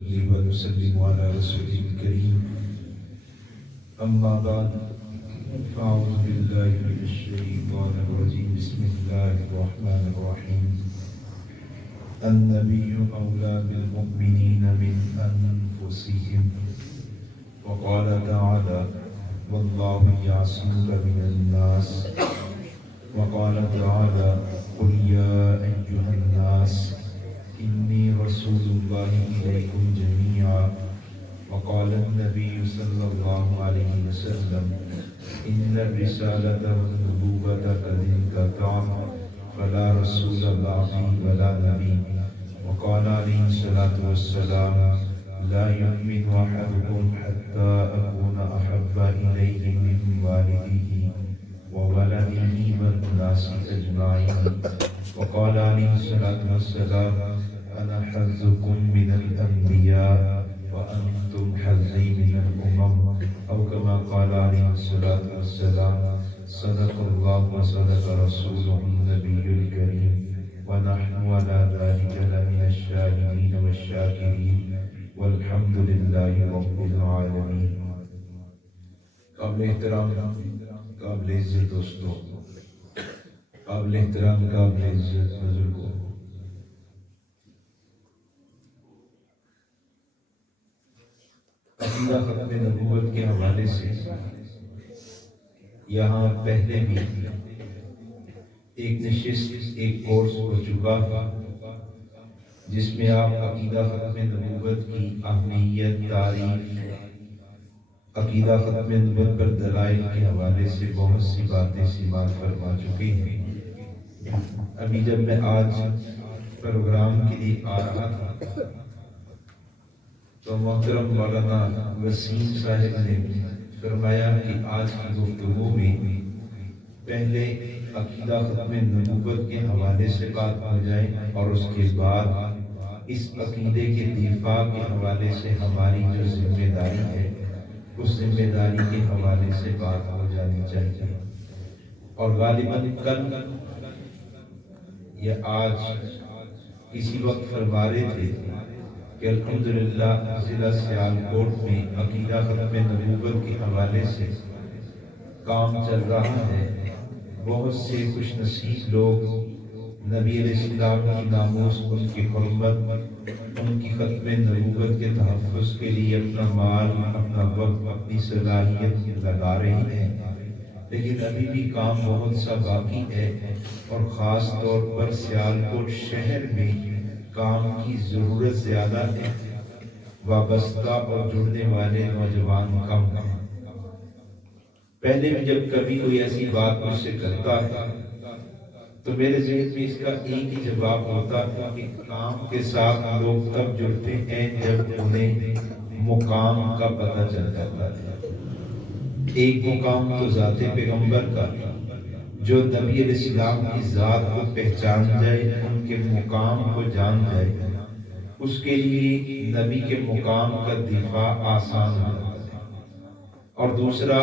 ونسلم على رسوله الكريم أما بعد فأعوذ بالله من الشيطان الرجيم بسم الله الرحمن الرحيم النبي أولى بالمؤمنين من أنفسهم وقال تعالى والله يعصمك من الناس وقال تعالى قل يا أيها الناس إني رسول الله إليكم جميعا وقال النبي صلى الله عليه وسلم إن الرسالة والنبوة قد انقطعت فلا رسول بعدي ولا نبي وقال عليه الصلاة والسلام لا يؤمن أحدكم حتى أكون أحب إليه من والده وولده والناس أجمعين وقال عليه الصلاة والسلام أنا حظكم من الأنبياء وأنتم حظي من الأمم أو كما قال عليه الصلاة والسلام صدق الله وصدق رسوله النبي الكريم ونحن على ذلك لمن الشاهدين والشاكرين والحمد لله رب العالمين. قابل احترام قابل عزت دوستوں، قابل احترام قابل عزت بزرگوں، عقیدہ ختم نبوت کے حوالے سے یہاں پہلے بھی ایک نشست ایک کورس ہو چکا جس میں آپ عقیدہ ختم نبوت کی اہمیت، تعریف، عقیدہ ختم نبوت پر دلائل کے حوالے سے بہت سی باتیں سماعت فرما چکے ہیں۔ ابھی جب میں آج پروگرام کے لیے آ رہا تھا تو محترم مولانا وسیم صاحب نے فرمایا کہ آج کی گفتگو میں پہلے عقیدہ ختم نبوت کے حوالے سے بات ہو جائے اور اس کے بعد اس عقیدے کے دفاع کے حوالے سے ہماری جو ذمہ داری ہے اس ذمہ داری کے حوالے سے بات ہو جانی چاہیے۔ اور غالباً کل یا آج کسی وقت فرما رہے تھے کہ الحمدللہ ضلع سیالکوٹ میں عقیدہ ختم نبوت کے حوالے سے کام چل رہا ہے۔ بہت سے خوش نصیب لوگ نبی علیہ السلام کی ناموس، ان کی حرمت، ان کی ختم نبوت کے تحفظ کے لیے اپنا مال، اپنا وقت، اپنی صلاحیت لگا رہے ہیں، لیکن ابھی بھی کام بہت سا باقی ہے اور خاص طور پر سیالکوٹ شہر میں کام کی ضرورت زیادہ ہے، وابستہ اور جڑنے والے نوجوان کم ہیں۔ پہلے بھی جب کبھی کوئی ایسی بات مجھ سے کرتا ہے تو میرے ذہن میں اس کا ایک ہی جواب ہوتا ہے کہ کام کے ساتھ لوگ تب جڑتے ہیں جب انہیں مقام کا پتہ چل جاتا ہے۔ ایک مقام تو ذات پیغمبر کا، جو نبی علیہ السلام کی ذات کو پہچان جائے، ان کے مقام کو جان جائے، اس کے لیے نبی کے مقام کا دفاع آسان ہو جاتا ہے۔ اور دوسرا،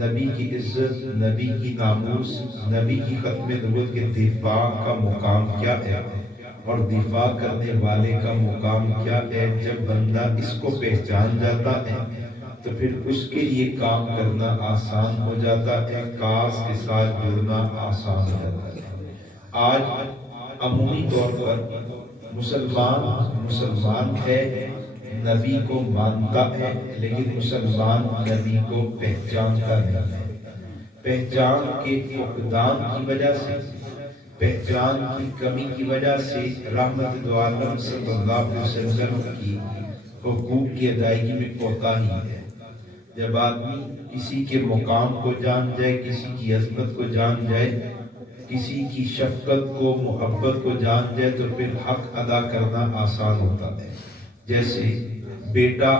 نبی کی عزت، نبی کی ناموس، نبی کی ختم نبوت کے دفاع کا مقام کیا ہے اور دفاع کرنے والے کا مقام کیا ہے، جب بندہ اس کو پہچان جاتا ہے تو پھر اس کے لیے کام کرنا آسان ہو جاتا ہے، کاز کے ساتھ جڑنا آسان ہو جاتا ہے۔ آج عمومی طور پر مسلمان ہے، نبی کو مانتا ہے، لیکن مسلمان نبی کو پہچانتا نہیں ہے۔ پہچان کے فقدان کی وجہ سے، پہچان کی کمی کی وجہ سے رحمت دو عالم صلی اللہ علیہ وسلم کی حقوق کی ادائیگی میں کوتاہی ہے۔ جب آدمی کسی کے مقام کو جان جائے، کسی کی عظمت کو جان جائے، کسی کی شفقت کو، محبت کو جان جائے تو پھر حق ادا کرنا آسان ہوتا ہے۔ جیسے بیٹا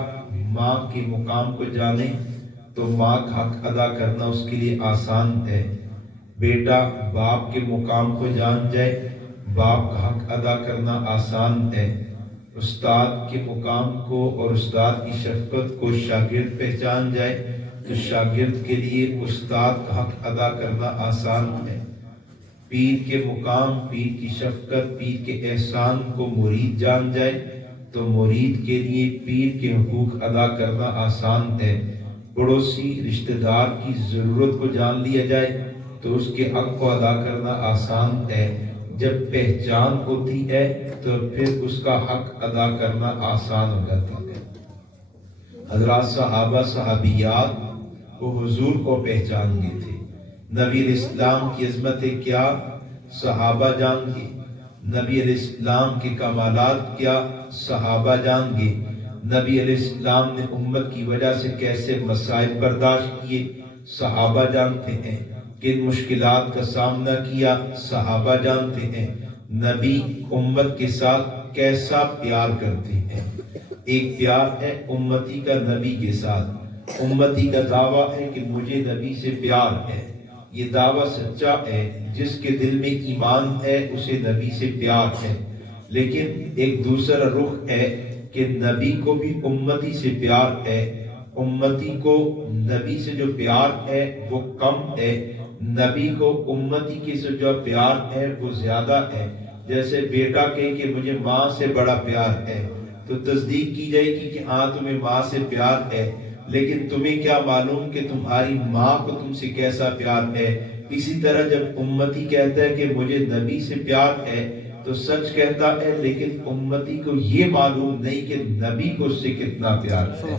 ماں کے مقام کو جانے تو ماں کا حق ادا کرنا اس کے لیے آسان ہے۔ بیٹا باپ کے مقام کو جان جائے، باپ کا حق ادا کرنا آسان ہے۔ استاد کے مقام کو اور استاد کی شفقت کو شاگرد پہچان جائے تو شاگرد کے لیے استاد کا حق ادا کرنا آسان ہے۔ پیر کے مقام، پیر کی شفقت، پیر کے احسان کو مرید جان جائے تو مرید کے لیے پیر کے حقوق ادا کرنا آسان ہے۔ پڑوسی رشتہ دار کی ضرورت کو جان لیا جائے تو اس کے حق کو ادا کرنا آسان ہے۔ جب پہچان ہوتی ہے تو پھر اس کا حق ادا کرنا آسان ہو جاتا ہے۔ حضرات صحابہ صحابیات وہ حضور کو پہچان گئے تھے۔ نبی علیہ السلام کی عظمتیں کیا صحابہ جان گے، نبی علیہ السلام کے کمالات کیا صحابہ جان گے، نبی علیہ السلام نے امت کی وجہ سے کیسے مسائل برداشت کیے صحابہ جانتے ہیں، کن مشکلات کا سامنا کیا صحابہ جانتے ہیں، نبی امت کے ساتھ کیسا پیار کرتے ہیں۔ ایک پیار ہے امتی کا نبی کے ساتھ، امتی کا دعویٰ ہے کہ مجھے نبی سے پیار ہے، یہ دعویٰ سچا ہے۔ جس کے دل میں ایمان ہے اسے نبی سے پیار ہے۔ لیکن ایک دوسرا رخ ہے کہ نبی کو بھی امتی سے پیار ہے، امتی کو نبی سے جو پیار ہے وہ کم ہے، نبی کو امتی کے سے جو پیار ہے وہ زیادہ ہے۔ جیسے بیٹا کہے کہ مجھے ماں سے بڑا پیار ہے تو تصدیق کی جائے گی کہ ہاں تمہیں ماں سے پیار ہے، لیکن تمہیں کیا معلوم کہ تمہاری ماں کو تم سے کیسا پیار ہے۔ اسی طرح جب امتی کہتا ہے کہ مجھے نبی سے پیار ہے تو سچ کہتا ہے، لیکن امتی کو یہ معلوم نہیں کہ نبی کو اس سے کتنا پیار ہے۔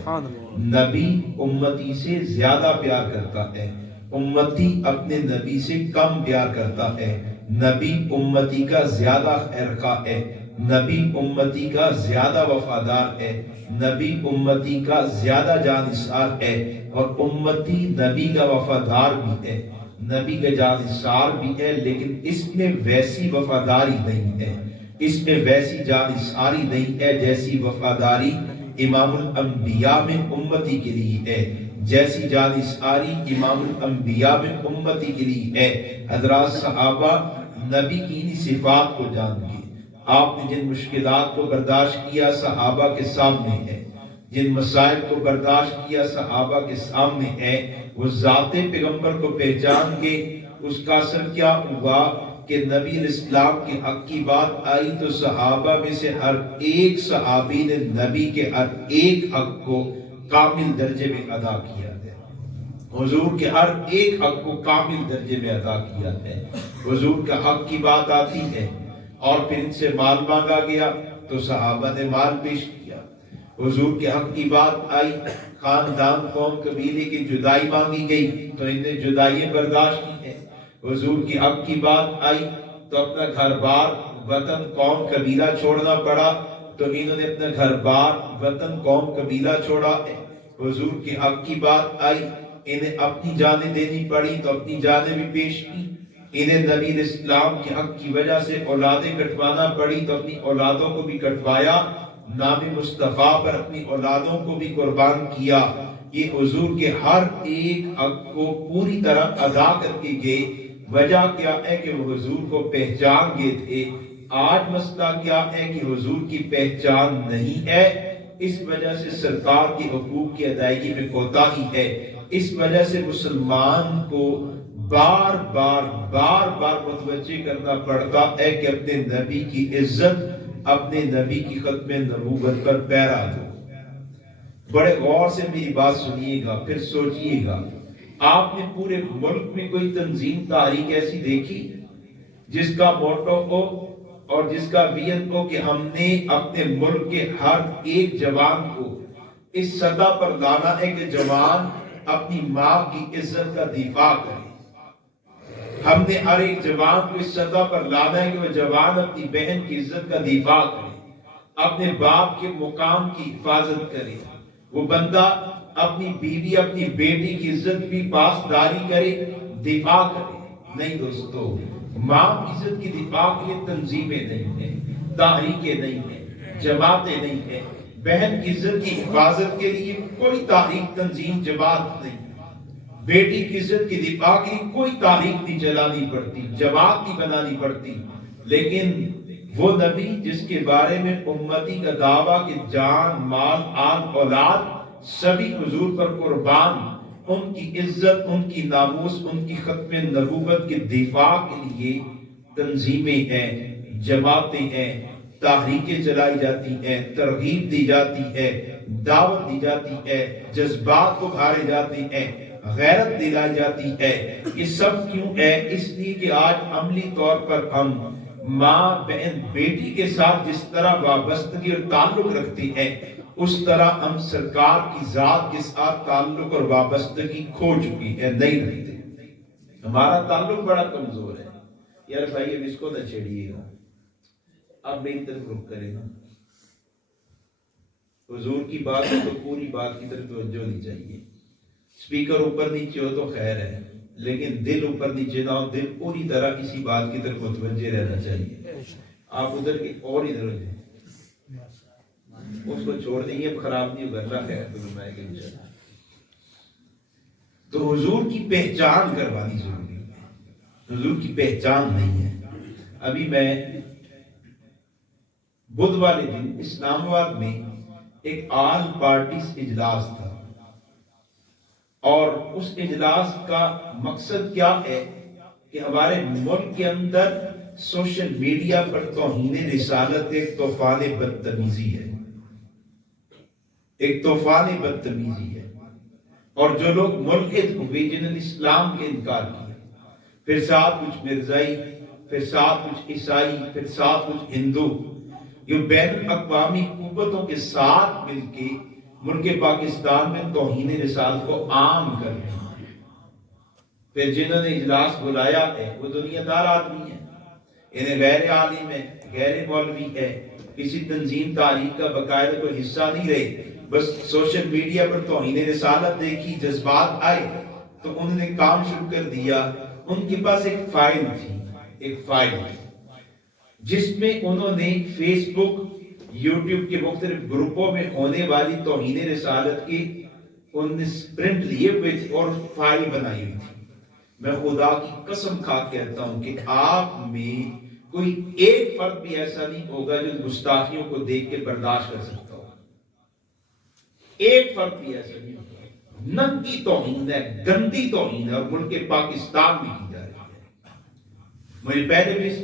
نبی امتی سے زیادہ پیار کرتا ہے، امتی اپنے نبی سے کم پیار کرتا ہے۔ نبی امتی کا زیادہ خیرخواہ ہے، نبی امتی کا زیادہ وفادار ہے، نبی امتی کا زیادہ جانثار ہے، اور امتی نبی کا وفادار بھی ہے، نبی کا جانثار بھی ہے، لیکن اس میں ویسی وفاداری نہیں ہے، اس میں ویسی جانثاری نہیں ہے جیسی وفاداری امام الانبیاء میں امتی کے لیے ہے، جیسی جانثاری امام الانبیاء میں امتی کے لیے ہے۔ حضرات صحابہ نبی کی انہی صفات کو جان گئے۔ آپ نے جن مشکلات کو برداشت کیا صحابہ کے سامنے ہے، جن مسائل کو برداشت کیا صحابہ کے سامنے ہے، وہ ذات پیغمبر کو پہچان کے اس کا اثر کیا ہوا کہ نبی علیہ السلام کے حق کی بات آئی تو صحابہ میں سے ہر ایک صحابی نے نبی کے ہر ایک حق کو کامل درجے میں ادا کیا ہے، حضور کے ہر ایک حق کو کامل درجے میں ادا کیا ہے۔ حضور کا حق کی بات آتی ہے اور پھر ان سے مال مانگا گیا تو صحابہ نے مال پیش کیا۔ حضور کے حق کی بات آئی، خاندان قوم قبیلے کی جدائی مانگی گئی تو انہیں جدائیاں برداشت کی ہیں۔ حضور کی حق کی بات آئی تو اپنا گھر بار وطن قوم قبیلہ چھوڑنا پڑا تو انہوں نے اپنا گھر بار وطن قوم قبیلہ چھوڑا ہے۔ حضور کی حق کی بات آئی، انہیں اپنی جانیں دینی پڑی تو اپنی جانیں بھی پیش کی۔ انہیں نبی علیہ السلام کے حق کی وجہ سے اولادیں کٹوانا پڑی تو اپنی اولادوں کو بھی کٹوایا، نام مصطفیٰ پر اپنی اولادوں کو بھی قربان کیا۔ یہ حضور کے ہر ایک حق کو پوری طرح ادا کر کے گئے۔ وجہ کیا ہے کہ وہ حضور کو پہچان گئے تھے۔ آج مسئلہ کیا ہے کہ حضور کی پہچان نہیں ہے، اس وجہ سے سرکار کے حقوق کی ادائیگی میں کوتاہی ہے۔ اس وجہ سے مسلمان کو بار بار متوجہ کرنا پڑتا ہے کہ اپنے نبی کی عزت، اپنے نبی کی ختم نبوت پر پیرا دو۔ بڑے غور سے میری بات سنیے گا، پھر سوچئے گا۔ آپ نے پورے ملک میں کوئی تنظیم تحریک ایسی دیکھی جس کا موٹو ہو اور جس کا ویژن ہو کہ ہم نے اپنے ملک کے ہر ایک جوان کو اس سطح پر لانا ہے کہ جوان اپنی ماں کی عزت کا دفاع کرے؟ ہم نے ہر ایک جوان کو اس سطح پر لانا ہے کہ وہ جوان اپنی بہن کی عزت کا دفاع کرے، اپنے باپ کے مقام کی حفاظت کرے، وہ بندہ اپنی بیوی اپنی بیٹی کی عزت بھی پاسداری کرے، دفاع کرے۔ نہیں دوستو، ماں کی عزت کی دفاع کے لیے تنظیمیں نہیں ہیں، تحریکیں نہیں ہیں، جماعتیں نہیں ہیں۔ بہن کی عزت کی حفاظت کے لیے کوئی تحریک تنظیم جماعت نہیں، بیٹی کی عزت کی دفاع کے لیے کوئی تحریک نہیں چلانی پڑتی، جماعت نہیں بنانی پڑتی۔ لیکن وہ نبی جس کے بارے میں امتی کا دعویٰ کہ جان مال آل اولاد سبھی حضور پر قربان، ان کی عزت، ان کی ناموس، ان کی ختم نبوت کے دفاع کے لیے تنظیمیں ہیں، جماعتیں ہیں، تحریکیں چلائی جاتی ہیں، ترغیب دی جاتی ہے، دعوت دی جاتی ہے، جذبات کو بھارے جاتے ہیں، غیرت دلائی جاتی ہے۔ یہ سب کیوں ہے؟ اس لیے کہ آج عملی طور پر ہم ماں بہن بیٹی کے ساتھ جس طرح وابستگی اور تعلق رکھتے ہیں، اس طرح ہم سرکار کی ذات کے ساتھ تعلق اور وابستگی کھو چکی ہے، نہیں رکھتے۔ ہمارا تعلق بڑا کمزور ہے۔ یار بھائی اب اس کو نہ چھیڑیے گا، اب میری طرف رخ کرے گا۔ حضور کی بات ہے تو پوری بات کی طرف توجہ ہونی چاہیے۔ سپیکر اوپر نیچے ہو تو خیر ہے، لیکن دل اوپر نیچے نہ ہو، دل پوری طرح اسی بات کی طرف متوجہ رہنا چاہیے۔ آپ ادھر کی اور ادھر ہو جائیں، اس کو چھوڑ دیں، یہ خراب نہیں ہوگا، اللہ خیر فرمائے گا انشاءاللہ۔ تو حضور کی پہچان کروانی ضروری ہے، حضور کی پہچان نہیں ہے۔ ابھی میں بدھ والے دن اسلام آباد میں ایک آل پارٹیز اجلاس تھا، اور اس اجلاس کا مقصد کیا ہے کہ ہمارے ملک کے اندر سوشل میڈیا پر توہین رسالت ایک طوفان بدتمیزی ہے، ایک طوفان بدتمیزی ہے۔ اور جو لوگ ملحد ہوئے، جنہوں نے اسلام کے انکار کیا، پھر ساتھ کچھ مرزائی، پھر ساتھ کچھ عیسائی، پھر ساتھ کچھ ہندو، یہ بین الاقوامی قوتوں کے ساتھ مل کے ملک پاکستان میں توہین رسالت کو عام کر رہے ہیں۔ پھر جنہوں نے اجلاس بلایا ہے وہ دنیا دار آدمی ہیں، انہیں غیر عالم ہے، غیر مولوی ہے، کسی تنظیم تحریک کا باقاعدہ کوئی حصہ نہیں رہے، بس سوشل میڈیا پر توہین رسالت دیکھی، جذبات آئے تو انہوں نے کام شروع کر دیا۔ ان کے پاس ایک فائل تھی، ایک فائل جس میں انہوں نے فیس بک، یوٹیوب کے مختلف گروپوں میں ہونے والی توہین رسالت کی انہوں نے پرنٹ لیے ہوئے تھے اور فائل بنائی ہوئی تھی۔ میں خدا کی قسم کھا کہتا ہوں کہ آپ میں کوئی ایک فرد بھی ایسا نہیں ہوگا جو گستاخیوں کو دیکھ کے برداشت کر سکتا ہو، ایک فرد بھی ایسا نہیں ہوگا۔ ننگی توہین ہے، گندی توہین ہے، اور ملک پاکستان میں کی جا رہی ہے۔ مجھے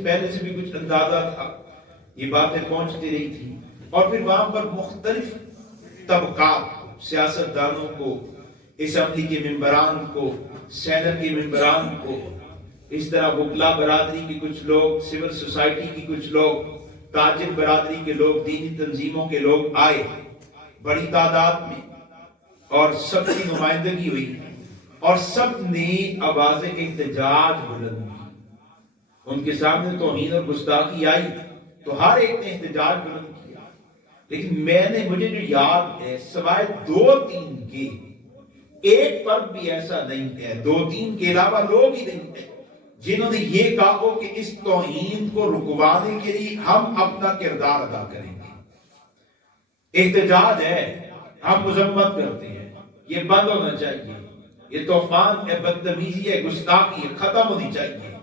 پہلے سے بھی کچھ اندازہ تھا، یہ باتیں پہنچتی رہی تھی، اور پھر وہاں پر مختلف طبقات، سیاستدانوں کو، اسمبلی کے ممبران کو، سینٹ کے ممبران کو، اس طرح وکلا برادری کے کچھ لوگ، سول سوسائٹی کی کچھ لوگ، تاجر برادری کے لوگ، دینی تنظیموں کے لوگ آئے بڑی تعداد میں، اور سب کی نمائندگی ہوئی، اور سب نے آواز احتجاج بلند کی۔ ان کے سامنے توہین اور گستاخی آئی تو ہر ایک نے احتجاج بلند کیا، لیکن مجھے جو یاد ہے، سوائے 2-3 کے ایک فرد بھی ایسا نہیں ہے، 2-3 کے علاوہ لوگ ہی نہیں ہیں جنہوں نے یہ کہا ہو کہ اس توہین کو رکوانے کے لیے ہم اپنا کردار ادا کریں گے۔ احتجاج ہے، ہم مذمت کرتے ہیں، یہ بند ہونا چاہیے، یہ طوفان ہے، بدتمیزی ہے، گستاخی ہے، ختم ہونی چاہیے۔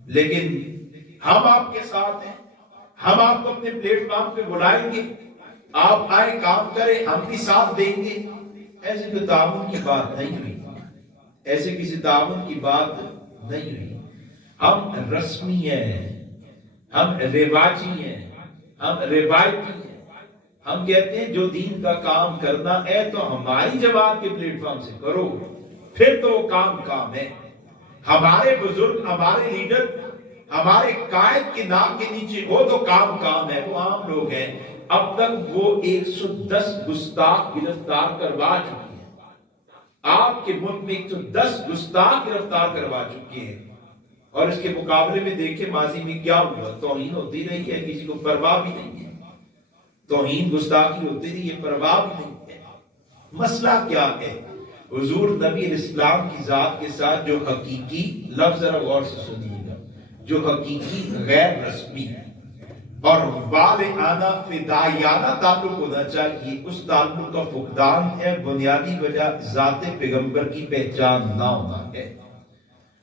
لیکن ہم آپ کے ساتھ ہیں، ہم آپ کو اپنے پلیٹ فارم پہ بلائیں گے، آپ آئے کام کریں، ہم بھی ساتھ دیں گے۔ ایسے کوئی تعاون کی بات نہیں ہوئی، ایسے کسی تعاون کی بات نہیں ہوئی۔ ہم رسمی ہیں، ہم رواجی ہیں، ہم روایتی ہیں۔ ہم کہتے ہیں جو دین کا کام کرنا ہے تو ہماری جماعت کے پلیٹ فارم سے کرو، پھر تو وہ کام ہے۔ ہمارے بزرگ، ہمارے لیڈر، ہمارے قائد کے نام کے نیچے ہو تو کام ہے، وہ عام لوگ ہیں۔ اب تک وہ 110 گستاخ گرفتار کروا چکی ہیں، آپ کے ملک میں 110 گستاخ گرفتار کروا چکے ہیں، اور اس کے مقابلے میں دیکھیں ماضی میں کیا ہوا، توہین ہوتی رہی ہے، کسی کو پرواہ بھی نہیں ہے، توہین گستاخی ہوتی رہی ہے، پرواہ بھی نہیں ہے۔ مسئلہ کیا ہے؟ حضور نبی اسلام کی ذات کے ساتھ جو حقیقی، لفظ ذرا غور سے سنیے گا، جو حقیقی غیر رسمی اور والہانہ فدائیانہ تعلق ہونا چاہیے، اس تعلق کا فقدان ہے، بنیادی وجہ ذات پیغمبر کی پہچان نہ ہونا ہے۔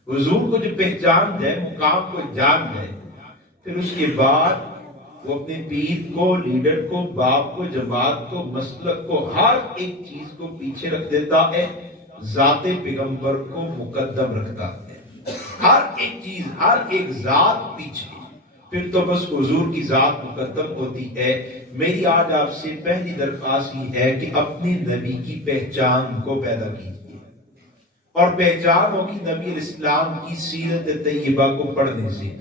حضور کو جو پہچان ہے، مقام کو جان ہے، پھر اس کے بعد وہ اپنے پیر کو، لیڈر کو، باپ کو، جماعت کو، مسلک کو، ہر ایک چیز کو پیچھے رکھ دیتا ہے، ذات پیغمبر کو مقدم رکھتا ہے۔ ہر ایک چیز، ہر ایک ذات پیچھے، پھر تو بس حضور کی ذات مقدم ہوتی ہے۔ میری آج آپ سے پہلی درخواست یہ ہے کہ اپنے نبی کی پہچان کو پیدا کیجیے، اور پہچان ہوگی نبی علیہ السلام کی سیرت طیبہ کو پڑھنے سے۔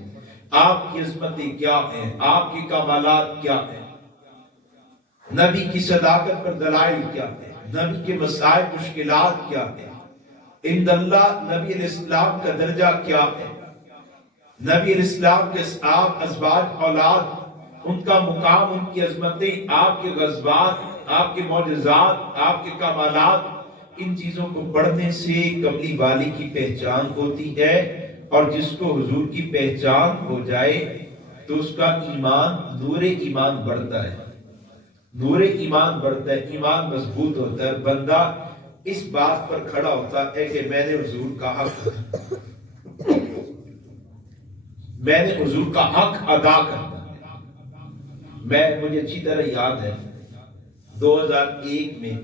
آپ کی عظمتیں کیا ہیں، آپ کے کمالات کیا ہیں، نبی کی صداقت پر دلائل کیا ہیں، نبی کے مسائل مشکلات کیا ہیں، عند اللہ نبی علیہ السلام کا درجہ کیا ہے، نبی علیہ السلام کے آپ ازواج اولاد ان کا مقام، ان کی عظمتیں، آپ کے غزوات، آپ کے معجزات، آپ کے کمالات، ان چیزوں کو پڑھنے سے کملی والی کی پہچان ہوتی ہے۔ اور جس کو حضور کی پہچان ہو جائے تو اس کا ایمان، نور ایمان بڑھتا ہے، نور ایمان بڑھتا ہے، ایمان مضبوط ہوتا ہے، بندہ اس بات پر کھڑا ہوتا ہے کہ میں نے حضور کا حق ادا کرنا ہے۔ مجھے اچھی طرح یاد ہے 2001 میں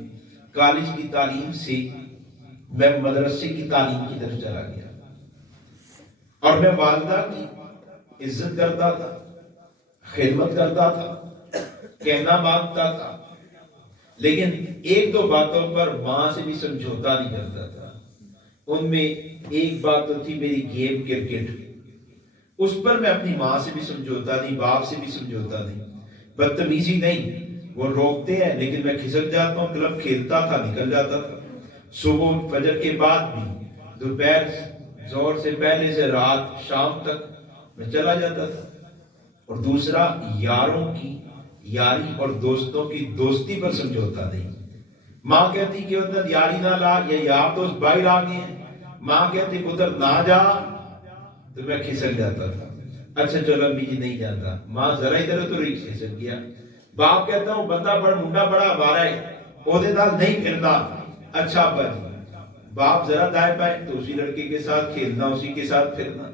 کالج کی تعلیم سے میں مدرسے کی تعلیم کی طرف چلا گیا، اور میں والدہ کی عزت کرتا تھا، خدمت کرتا تھا، کہنا مانتا تھا، لیکن ایک دو باتوں پر ماں سے بھی سمجھوتا نہیں کرتا تھا۔ ان میں ایک بات تو تھی میری گیم کرکٹ، اس پر میں اپنی ماں سے بھی سمجھوتا نہیں، باپ سے بھی سمجھوتا نہیں، بدتمیزی نہیں، وہ روکتے ہیں لیکن میں کھسک جاتا ہوں، کلب کھیلتا تھا، نکل جاتا تھا، صبح فجر کے بعد بھی، دوپہر زور سے پہلے سے رات شام تک میں چلا جاتا تھا۔ اور دوسرا، یاروں کی یاری اور دوستوں کی دوستی پر سمجھوتا نہیں۔ ماں کہتی کہ ادھر یاری نہ لا، یا یار دوست باہر آ گئے ہیں، ماں کہتی کہ ادھر نہ جا، تو میں کھسک جاتا تھا، اچھا چلو امی جی نہیں جاتا، ماں ذرا ادھر تو کھسک گیا۔ باپ کہتا ہوں بندہ منڈا بڑا ہمارا ہے، عہدے دار نہیں پھرنا، اچھا ابا جی، باپ ذرا دائیں بائیں تو اسی لڑکے کے ساتھ کھیلنا، اسی کے ساتھ پھرنا،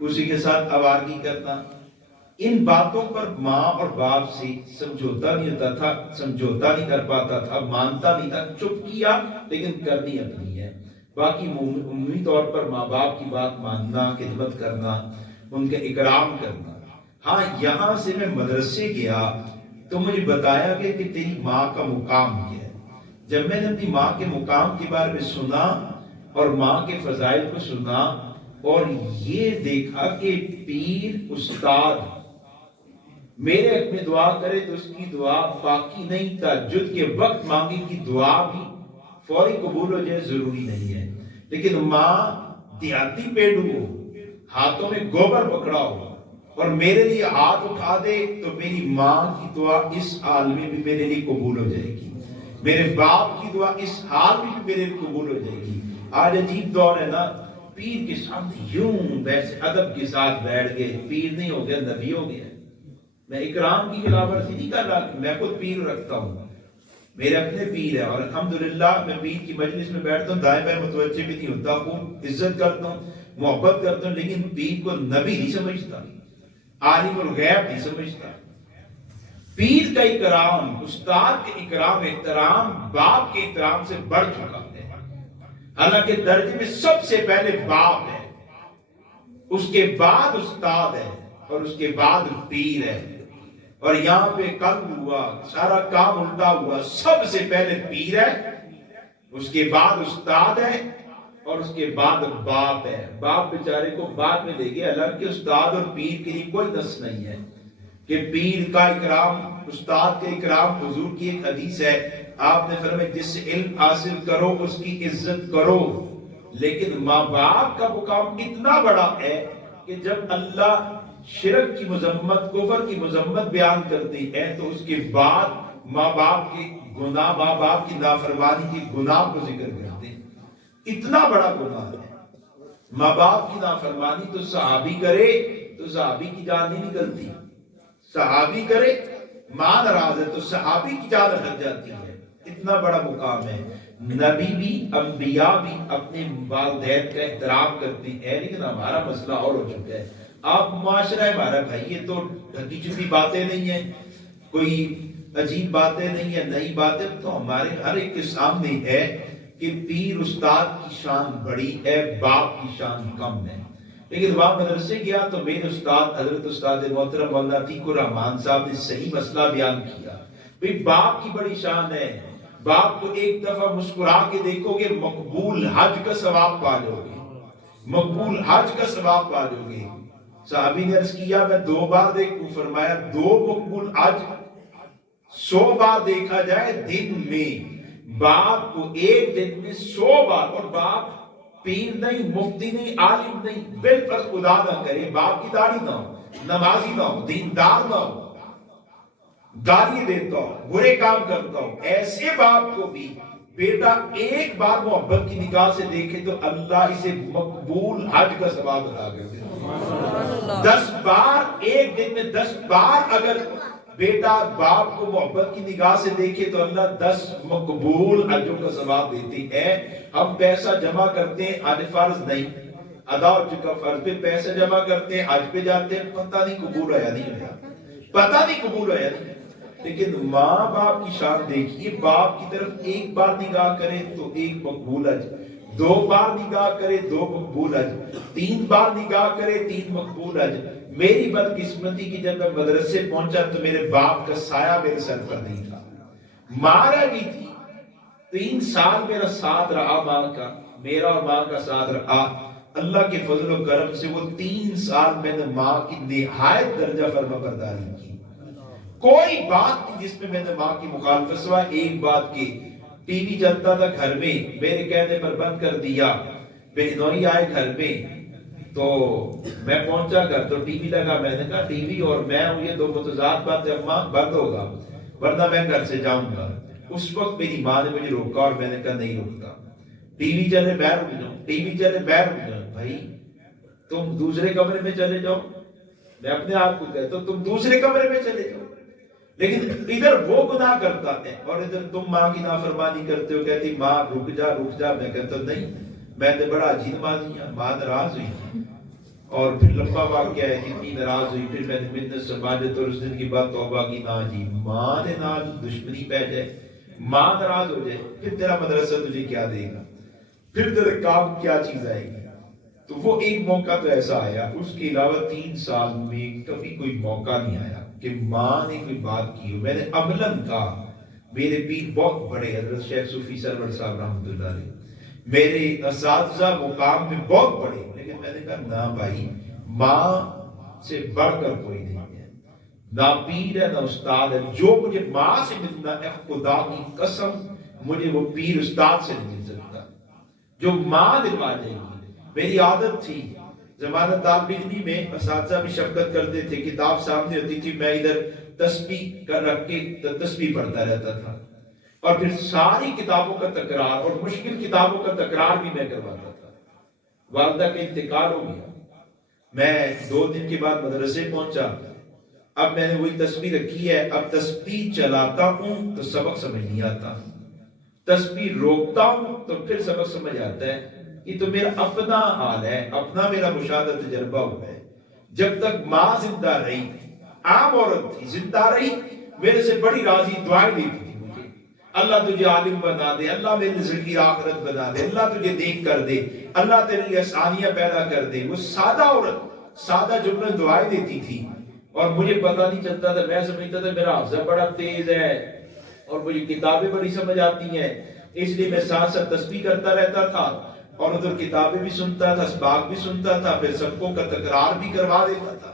اسی کے ساتھ آوارگی کرنا۔ ان باتوں پر ماں اور باپ سے سمجھوتا نہیں ہوتا تھا، سمجھوتا نہیں کر پاتا تھا، مانتا نہیں تھا، چپ کیا، لیکن کرنی اپنی ہے۔ باقی عمومی طور پر ماں باپ کی بات ماننا، خدمت کرنا، ان کا اکرام کرنا۔ ہاں، یہاں سے میں مدرسے گیا تو مجھے بتایا گیا کہ تیری ماں کا مقام کیا ہے۔ جب میں نے اپنی ماں کے مقام کے بارے میں سنا اور ماں کے فضائل کو سنا، اور یہ دیکھا کہ پیر استاد میرے حق میں دعا کرے تو اس کی دعا باقی نہیں، تہجد کے وقت مانگی کی دعا بھی فوری قبول ہو جائے ضروری نہیں ہے، لیکن ماں دیہاتی پیڑو ہو، ہاتھوں میں گوبر پکڑا ہو اور میرے لیے ہاتھ اٹھا دے تو میری ماں کی دعا اس حال میں بھی میرے لیے قبول ہو جائے گی، میرے باپ کی دعا اس حال میں بھی میرے لیے قبول ہو جائے گی۔ آج عجیب دور ہے نا، پیر کے سامنے یوں ویسے ادب کے ساتھ بیٹھ گئے، پیر نہیں ہو گیا، نبی ہو گیا۔ میں اکرام کی خلاف ورزی نہیں کر رہا، میں خود پیر رکھتا ہوں، میرے اپنے پیر ہیں، اور الحمدللہ میں پیر کی مجلس میں بیٹھتا ہوں، دائیں بائیں متوجہ بھی نہیں ہوتا، خوب عزت کرتا ہوں، محبت کرتا ہوں، لیکن پیر کو نبی نہیں سمجھتا، عالم الغیب نہیں سمجھتا۔ پیر کا اکرام، استاد کے اکرام، احترام باپ کے احترام سے بڑھ چکا ہے۔ حالانکہ درجے میں سب سے پہلے باپ ہے، اس کے بعد استاد ہے، اور اس کے بعد پیر ہے۔ اور یہاں پہ قلب ہوا، سارا کام الٹا ہوا، سب سے پہلے پیر ہے، اس کے بعد استاد ہے، اور اس کے بعد باپ ہے۔ باپ بیچارے کو بعد میں دے گئے، حالانکہ استاد اور پیر کے لیے کوئی نص نہیں ہے کہ پیر کا اکرام، استاد کا اکرام۔ حضور کی ایک حدیث ہے، آپ نے فرمایا جس سے علم حاصل کرو اس کی عزت کرو، لیکن ماں باپ کا مقام اتنا بڑا ہے کہ جب اللہ شرک کی مذمت، کفر کی مذمت بیان کرتی ہے تو اس کے بعد ماں باپ کے گناہ، ماں باپ کی نافرمانی کے گناہ کو ذکر کرتے ہیں۔ اتنا بڑا گناہ ہے ماں باپ کی نافرمانی، تو صحابی کرے تو صحابی کی جان نہیں نکلتی، صحابی کرے، ماں ناراض ہے تو صحابی کی جان ہٹ جاتی ہے، اتنا بڑا مقام ہے۔ نبی بھی، انبیاء بھی اپنے والدین کا احترام کرتے ہیں، لیکن ہمارا مسئلہ اور ہو چکا ہے۔ آپ معاشرہ ہے ہمارا بھائی، یہ تو ڈھکی چھپی باتیں نہیں ہیں، کوئی عجیب باتیں نہیں ہیں، نئی باتیں تو ہمارے ہر ایک کے سامنے ہے کہ پیر استاد کی شان بڑی ہے، باپ کی شان کم ہے۔ لیکن وہاں مدرسے گیا تو میرے استاد حضرت استاد محترم مولانا عتیق الرحمان صاحب نے صحیح مسئلہ بیان کیا. بھئی باپ کی بڑی شان ہے، باپ کو ایک دفعہ مسکرا کے دیکھو گے مقبول حج کا ثواب پا جاؤ گے، مقبول حج کا ثواب پا جاؤ گے. صحابی نے عرض کیا میں 2 بار دیکھوں، فرمایا 2 مقبول حج 100 بار دیکھا جائے دن میں، باپ کو ایک دن میں 100 بار. اور باپ پیر نہیں، مفتی نہیں، عالم نہیں، بالکل خدا نہ کرے باپ کی داڑھی نہ ہو، نمازی نہ ہو، دیندار نہ ہو، گالی دیتا ہوں، برے کام کرتا ہوں، ایسے باپ کو بھی بیٹا ایک بار محبت کی نگاہ سے دیکھے تو اللہ اسے مقبول حج کا ثواب عطا کر دے. 10 بار ایک دن میں 10 بار اگر بیٹا باپ کو محبت کی نگاہ سے دیکھے تو اللہ 10 مقبول حجوں کا ثواب دیتی ہے. ہم پیسہ جمع کرتے ہیں، حج فرض نہیں، ادا ہو چکا فرض پہ پیسہ جمع کرتے ہیں، حج پہ جاتے ہیں، پتہ نہیں قبول ہوا یا نہیں ہوا، پتہ نہیں قبول ہوا یا نہیں. لیکن ماں باپ کی شان دیکھیے، باپ کی طرف ایک بار نگاہ کرے تو 1 مقبول حج، 2 بار نگاہ کرے 2 مقبول حج، 3 بار نگاہ کرے 3 مقبول حج. میری بدقسمتی کی جب میں مدرسے پہنچا تو میرے باپ کا سایہ میرے سر پر نہیں تھا، ماں رہ گئی تھی. 3 سال میرا ساتھ رہا ماں کا، میرا اور ماں کا ساتھ رہا. اللہ کے فضل و کرم سے وہ 3 سال میں نے ماں کی نہایت درجہ فرما برداری کی. کوئی بات نہیں جس میں میں نے ماں کی مخالفت، سوائے ایک بات کی، ٹی وی چلتا تھا گھر میں، میرے کہنے پر بند کر دیا. بہنوئی آئے گھر میں تو میں پہنچا گھر تو ٹی وی لگا، میں نے کہا ٹی وی اور میں ہوں یہ 2 متضاد باتیں، اماں بند ہوگا ورنہ میں گھر سے جاؤں گا. اس وقت میری ماں نے مجھے روکا اور میں نے کہا نہیں روکتا، ٹی وی چلے میں رک جاؤں، ٹی وی چلے میں رک جاؤں. بھائی تم دوسرے کمرے میں چلے جاؤ، میں اپنے آپ کو کہتا ہوں تم دوسرے کمرے میں چلے جاؤ. لیکن ادھر وہ گناہ کرتا ہے اور ادھر تم ماں کی نافرمانی کرتے ہو. کہتی ماں رک جا رک جا، میں کہتا نہیں، میں تو بڑا عجیب نمازی ہوں. ماں ناراض ہوئی اور پھر لمبا واقعہ ہے، اتنی ناراض ہوئی، پھر میں نے منت سماجت اور اس دن کی بات توبہ کی. نہ جی، ماں نے نال دشمنی پہ جائے، ماں ناراض ہو جائے، پھر تیرا مدرسہ تجھے کیا دے گا، پھر تیرے کام کیا چیز آئے گی. تو وہ ایک موقع تو ایسا آیا، اس کے علاوہ 3 سال میں کبھی کوئی موقع نہیں آیا کہ ماں نے کوئی بات کی ہو. میں نے عملاً کہا، میرے پیر بہت بڑے حضرت شیخ صوفی سرور صاحب رحمۃ اللہ علیہ، میرے اساتذہ مقام میں بہت بڑے، لیکن میں نے کہا نہ بھائی، ماں سے بڑھ کر کوئی نہیں ہے، نہ پیر ہے نہ استاد ہے. جو مجھے ماں سے ملنا ہے خدا کی قسم مجھے وہ پیر استاد سے نہیں مل سکتا. جو ماں دلوا جائے گی. میری عادت تھی زمانہ طالب علمی میں، اساتذہ بھی شفقت کرتے تھے، کتاب سامنے ہوتی تھی، میں ادھر تسبیح کر رکھ کے تسبیح پڑھتا رہتا تھا، اور پھر ساری کتابوں کا تکرار اور مشکل کتابوں کا تکرار بھی میں کرواتا تھا. والدہ کا انتقال ہو گیا، میں 2 دن کے بعد مدرسے پہنچا. اب میں نے وہی تسبیح رکھی ہے، اب تسبیح چلاتا ہوں تو سبق سمجھ نہیں آتا، تسبیح روکتا ہوں تو پھر سبق سمجھ آتا ہے. یہ تو میرا اپنا حال ہے، اپنا میرا مشاہدہ تجربہ ہوا ہے. جب تک ماں زندہ رہی، عام عورت تھی، زندہ رہی، میرے سے بڑی راضی دعائیں دیتی تھی مجھے، اللہ تجھے عالم بنا دے، اللہ میرے زندگی آخرت بنا دے، اللہ تجھے نیک کر دے، اللہ تیرے لیے آسانیاں پیدا کر دے. وہ سادہ عورت سادہ جملے دعائیں دیتی تھی اور مجھے پتہ نہیں چلتا تھا. میں سمجھتا تھا میرا حافظہ بڑا تیز ہے اور مجھے کتابیں بڑی سمجھ آتی ہیں، اس لیے میں ساتھ ساتھ تسبیح کرتا رہتا تھا اور ادھر کتابیں بھی سنتا تھا، اسباق بھی سنتا تھا، پھر سبقوں کا تکرار بھی کروا دیتا تھا،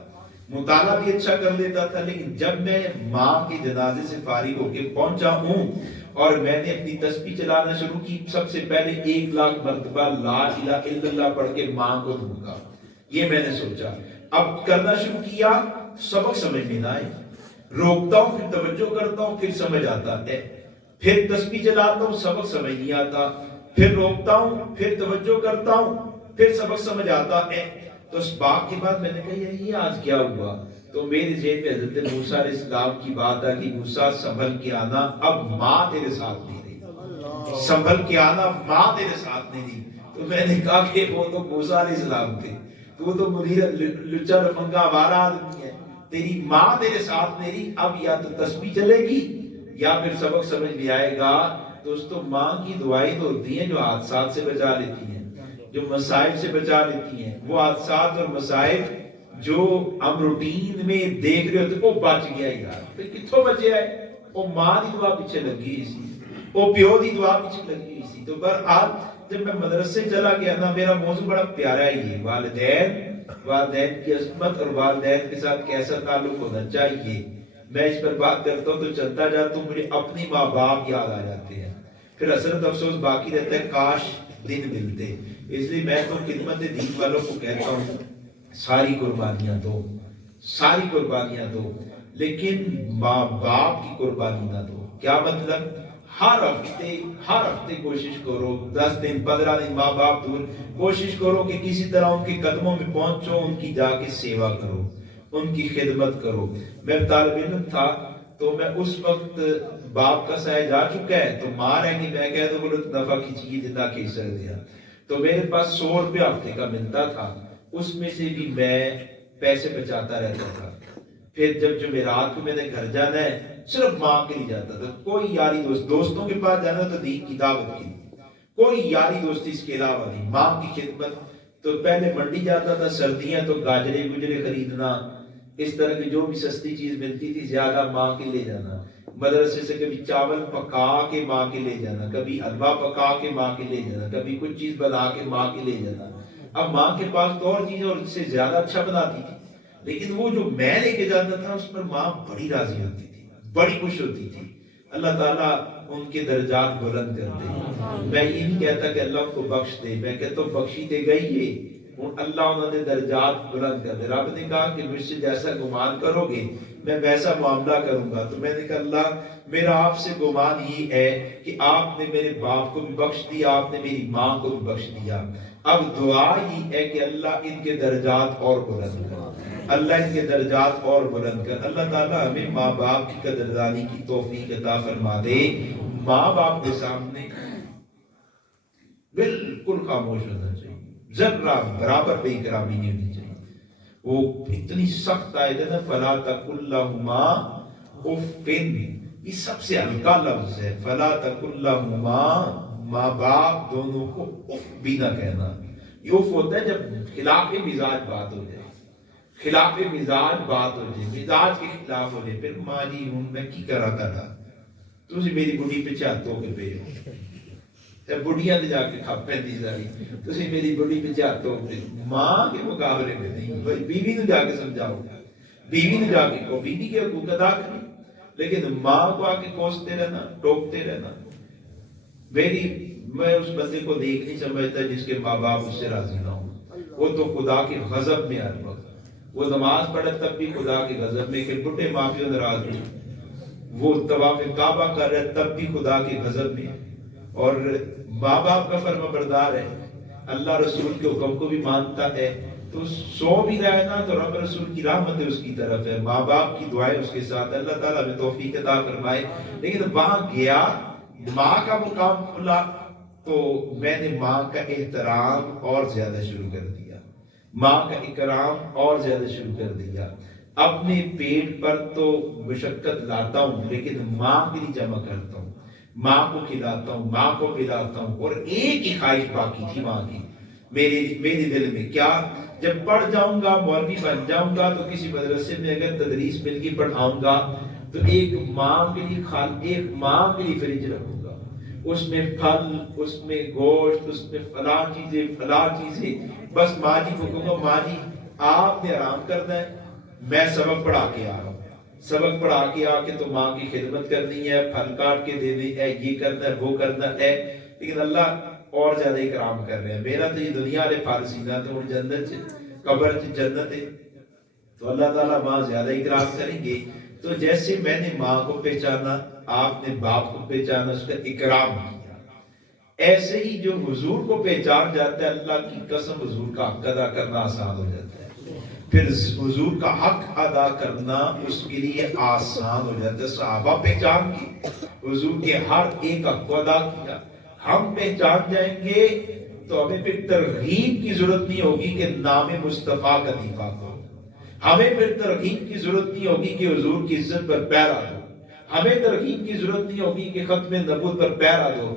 مطالعہ بھی اچھا کر لیتا تھا. لیکن جب میں ماں کے جنازے سے فارغ ہو کے پہنچا ہوں اور میں نے اپنی تسبیح چلانا شروع کی، سب سے پہلے 1,00,000 مرتبہ لا الہ الا اللہ پڑھ کے ماں کو دھونکا. یہ میں نے سوچا. اب کرنا شروع کیا، سبق سمجھ میں نہ آئے، روکتا ہوں پھر توجہ کرتا ہوں پھر سمجھ آتا ہے، پھر تسبیح چلاتا ہوں سبق سمجھ نہیں آتا، پھر روکتا ہوں پھر توجہ کرتا ہوں پھر سبق سمجھ آتا ہے. تو اس بات کے بعد میں نے کہا یہ آج کیا ہوا؟ تو میرے ذہن میں حضرت موسیٰ علیہ السلام کی بات ہے کہ موسیٰ سنبھل کے آنا، اب ماں تیرے ساتھ نہیں رہی، سنبھل کے آنا، ماں تیرے ساتھ نہیں رہی. تو میں نے کہا کہ وہ تو موسیٰ علیہ السلام تھے، تو مدیر لچا لفنگا آوارہ آدمی ہے، تیری ماں تیرے ساتھ نہیں رہی. اب یا تو تسبیح چلے گی یا پھر سبق سمجھ میں آئے گا. دوستو ماں کی دعائیں تو ہوتی ہیں جو حادثات سے بچا لیتی ہیں، جو مسائل سے بچا لیتی ہیں، وہ حادثات اور مسائل جو ہم روٹین میں دیکھ رہے ہوتے وہ بچ گیا یار، پھر کتوں بچے ہے؟ وہ ماں دی دعا پیچھے لگی ہوئی سی، وہ پیو دی دعا پیچھے لگی ہوئی سی۔ تو بہرحال جب میں مدرسے چلا گیا نا، میرا موضوع بڑا پیارا ہی ہے، والدین کی عظمت اور والدین کے ساتھ کیسا تعلق ہونا چاہیے۔ میں اس پر بات کرتا ہوں تو چلتا جاتا ہوں، مجھے اپنی ماں باپ یاد آ جاتے ہیں، پھر حسرت افسوس باقی رہتا ہے، کاش دن ملتے۔ اس لیے میں تو خدمت دین والوں کو کہتا ہوں ساری قربانیاں دو، ساری قربانیاں دو، لیکن ماں باپ کی قربانی نہ دو۔ کیا مطلب؟ ہر ہفتے کوشش کرو، 10 دن 15 دن ماں باپ دور، کوشش کرو کہ کسی طرح ان کے قدموں میں پہنچو، ان کی جا کے سیوا کرو، ان کی خدمت کرو۔ میں طالب علم تھا تو میں اس وقت باپ کا سایہ جا چکا ہے تو ماں رہ گی، میں کہہ دوں بولے دفعہ کھچی زندہ کیس رہ دیا، تو میرے پاس 100 روپے ہفتے کا ملتا تھا، اس میں سے بھی میں پیسے بچاتا رہتا تھا۔ پھر جب جمعرات کو میں نے گھر جانا ہے صرف ماں کے لیے جاتا تھا، کوئی یاری دوستوں کے پاس جانا تو دین کی دعوت کی، کوئی یاری دوستی اس کے علاوہ نہیں، ماں کی خدمت۔ تو پہلے منڈی جاتا تھا، سردیاں تو گاجرے گجرے خریدنا، اس طرح کی جو بھی سستی چیز ملتی تھی زیادہ ماں کے لے جانا، مدرسے سے کبھی چاول پکا کے ماں کے لے جانا، کبھی حلوہ پکا کے ماں کے لے جانا، کبھی کچھ چیز بنا کے ماں کے لے جانا۔ اب ماں کے پاس تو اور چیزیں اور اس سے زیادہ اچھا بناتی تھی، لیکن وہ جو میں لے کے جاتا تھا اس پر ماں بڑی راضی ہوتی تھی، بڑی خوش ہوتی تھی۔ اللہ تعالیٰ ان کے درجات بلند کر دے۔ میں یہ نہیں کہتا کہ اللہ ان کو بخش دے، میں کہتا ہوں بخشی دے گئی یہ، اللہ انہوں نے درجات بلند کر دے۔ رب نے کہا کہ مجھ سے جیسا گمان کرو گے میں ویسا معاملہ کروں گا۔ تو میں نے کہا اللہ میرا آپ سے گمان یہ ہے کہ آپ نے میرے باپ کو بھی بخش دیا، آپ نے میری ماں کو بھی بخش دیا، اب دعا یہ ہے کہ اللہ ان کے درجات اور بلند کر، اللہ ان کے درجات اور بلند کر۔ اللہ تعالیٰ ہمیں ماں باپ کی قدردانی کی توفیق عطا فرما دے۔ ماں باپ کے سامنے بالکل خاموش ہونا چاہیے، ذرہ برابر بے اکرامی نہیں ہونی چاہیے۔ وہ اتنی سخت آیت ہے نا، فلا تقل لہما اف، یہ سب سے ہلکا لفظ ہے، فلا تقل لہما، ماں باپ دونوں کو اف بھی نہ کہنا۔ یہ اف ہوتا ہے جب خلاف مزاج بات ہو جائے، خلاف مزاج بات ہو جائے، مزاج کے خلاف ہو جائے، پھر ماں جی ہوں میں کی کرا کرا، تسی میری بڑی پہ ہاتھوں کے پہ ہو، بڑھیاں دے جا کے کھپ پہنی ساری، تسی میری بڑی پہ ہاتھوں پہ، ماں کے مقابلے میں نہیں۔ بیوی نے جا کے سمجھاؤ، بیوی نے جا کے کو، بیوی کے حقوق ادا کریں، لیکن ماں کو آ کے کوستے رہنا، ٹوکتے رہنا۔ میں اس بندے کو دیکھ نہیں سمجھتا جس کے ماں باپ اس سے راضی نہ ہوں، وہ تو خدا کے غضب میں ہر وقت، وہ نماز پڑھے تب بھی خدا کے غضب میں، کہ بڈھے ماں پیو ناراض نہیں، وہ طواف کعبہ کر رہے تب بھی خدا کے غضب میں، اور ماں باپ کا فرما بردار ہے، اللہ رسول کے حکم کو بھی مانتا ہے، تو سو بھی رہا ہے نا تو رب رسول کی رحمت اس کی طرف ہے، ماں باپ کی دعائیں اس کے ساتھ، اللہ تعالیٰ ہمیں توفیق عطا فرمائے۔ لیکن وہاں گیا، ماں کا مقام کھلا تو میں نے ماں کا احترام اور زیادہ شروع کر دیا، ماں کا اکرام اور زیادہ شروع کر دیا۔ اپنے پیٹ پر تو مشقت لاتا ہوں لیکن ماں کے لیے جمع کرتا ہوں، ماں کو کھلاتا ہوں، ماں کو پلاتا ہوں۔ اور ایک ہی خواہش باقی تھی ماں کی میرے دل میں، کیا؟ جب پڑھ جاؤں گا، مولوی بن جاؤں گا تو کسی مدرسے میں اگر تدریس مل کے پڑھاؤں گا تو ایک ماں کے لیے فریج رکھوں گا، اس میں پھل، اس میں گوشت، اس میں فلاں چیزیں، بس ماں جی کو کہوں گا ماں جی آپ نے آرام کرنا ہے، میں سبق پڑھا کے آ رہا ہوں، سبق پڑھا کے آ کے تو ماں کی خدمت کرنی ہے، پھل کاٹ کے دینے ہے، یہ کرنا ہے، وہ کرنا ہے۔ لیکن اللہ اور زیادہ اکرام کر رہے ہیں، میرا تو یہ دنیا والے فارسی نہ تو جنت سے قبر سے جنت ہے، تو اللہ تعالیٰ ماں زیادہ اکرام کریں گے۔ تو جیسے میں نے ماں کو پہچانا، آپ نے باپ کو پہچانا، اس کا اکرام کیا، ایسے ہی جو حضور کو پہچان جاتا ہے، اللہ کی قسم حضور کا حق ادا کرنا آسان ہو جاتا ہے، پھر حضور کا حق ادا کرنا اس کے لیے آسان ہو جاتا ہے۔ صحابہ پہچان کی، حضور کے ہر ایک حق کو ادا کیا، ہم پہچان جائیں گے تو ہمیں پھر ترغیب کی ضرورت نہیں ہوگی کہ نام مصطفیٰ کا دفاع کرو، ہمیں پھر ترغیب کی ضرورت نہیں ہوگی کہ حضور کی عزت پر پیرا دو، ہمیں ترغیب کی ضرورت نہیں ہوگی کہ ختم نبوت پر پیرا دو۔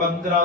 15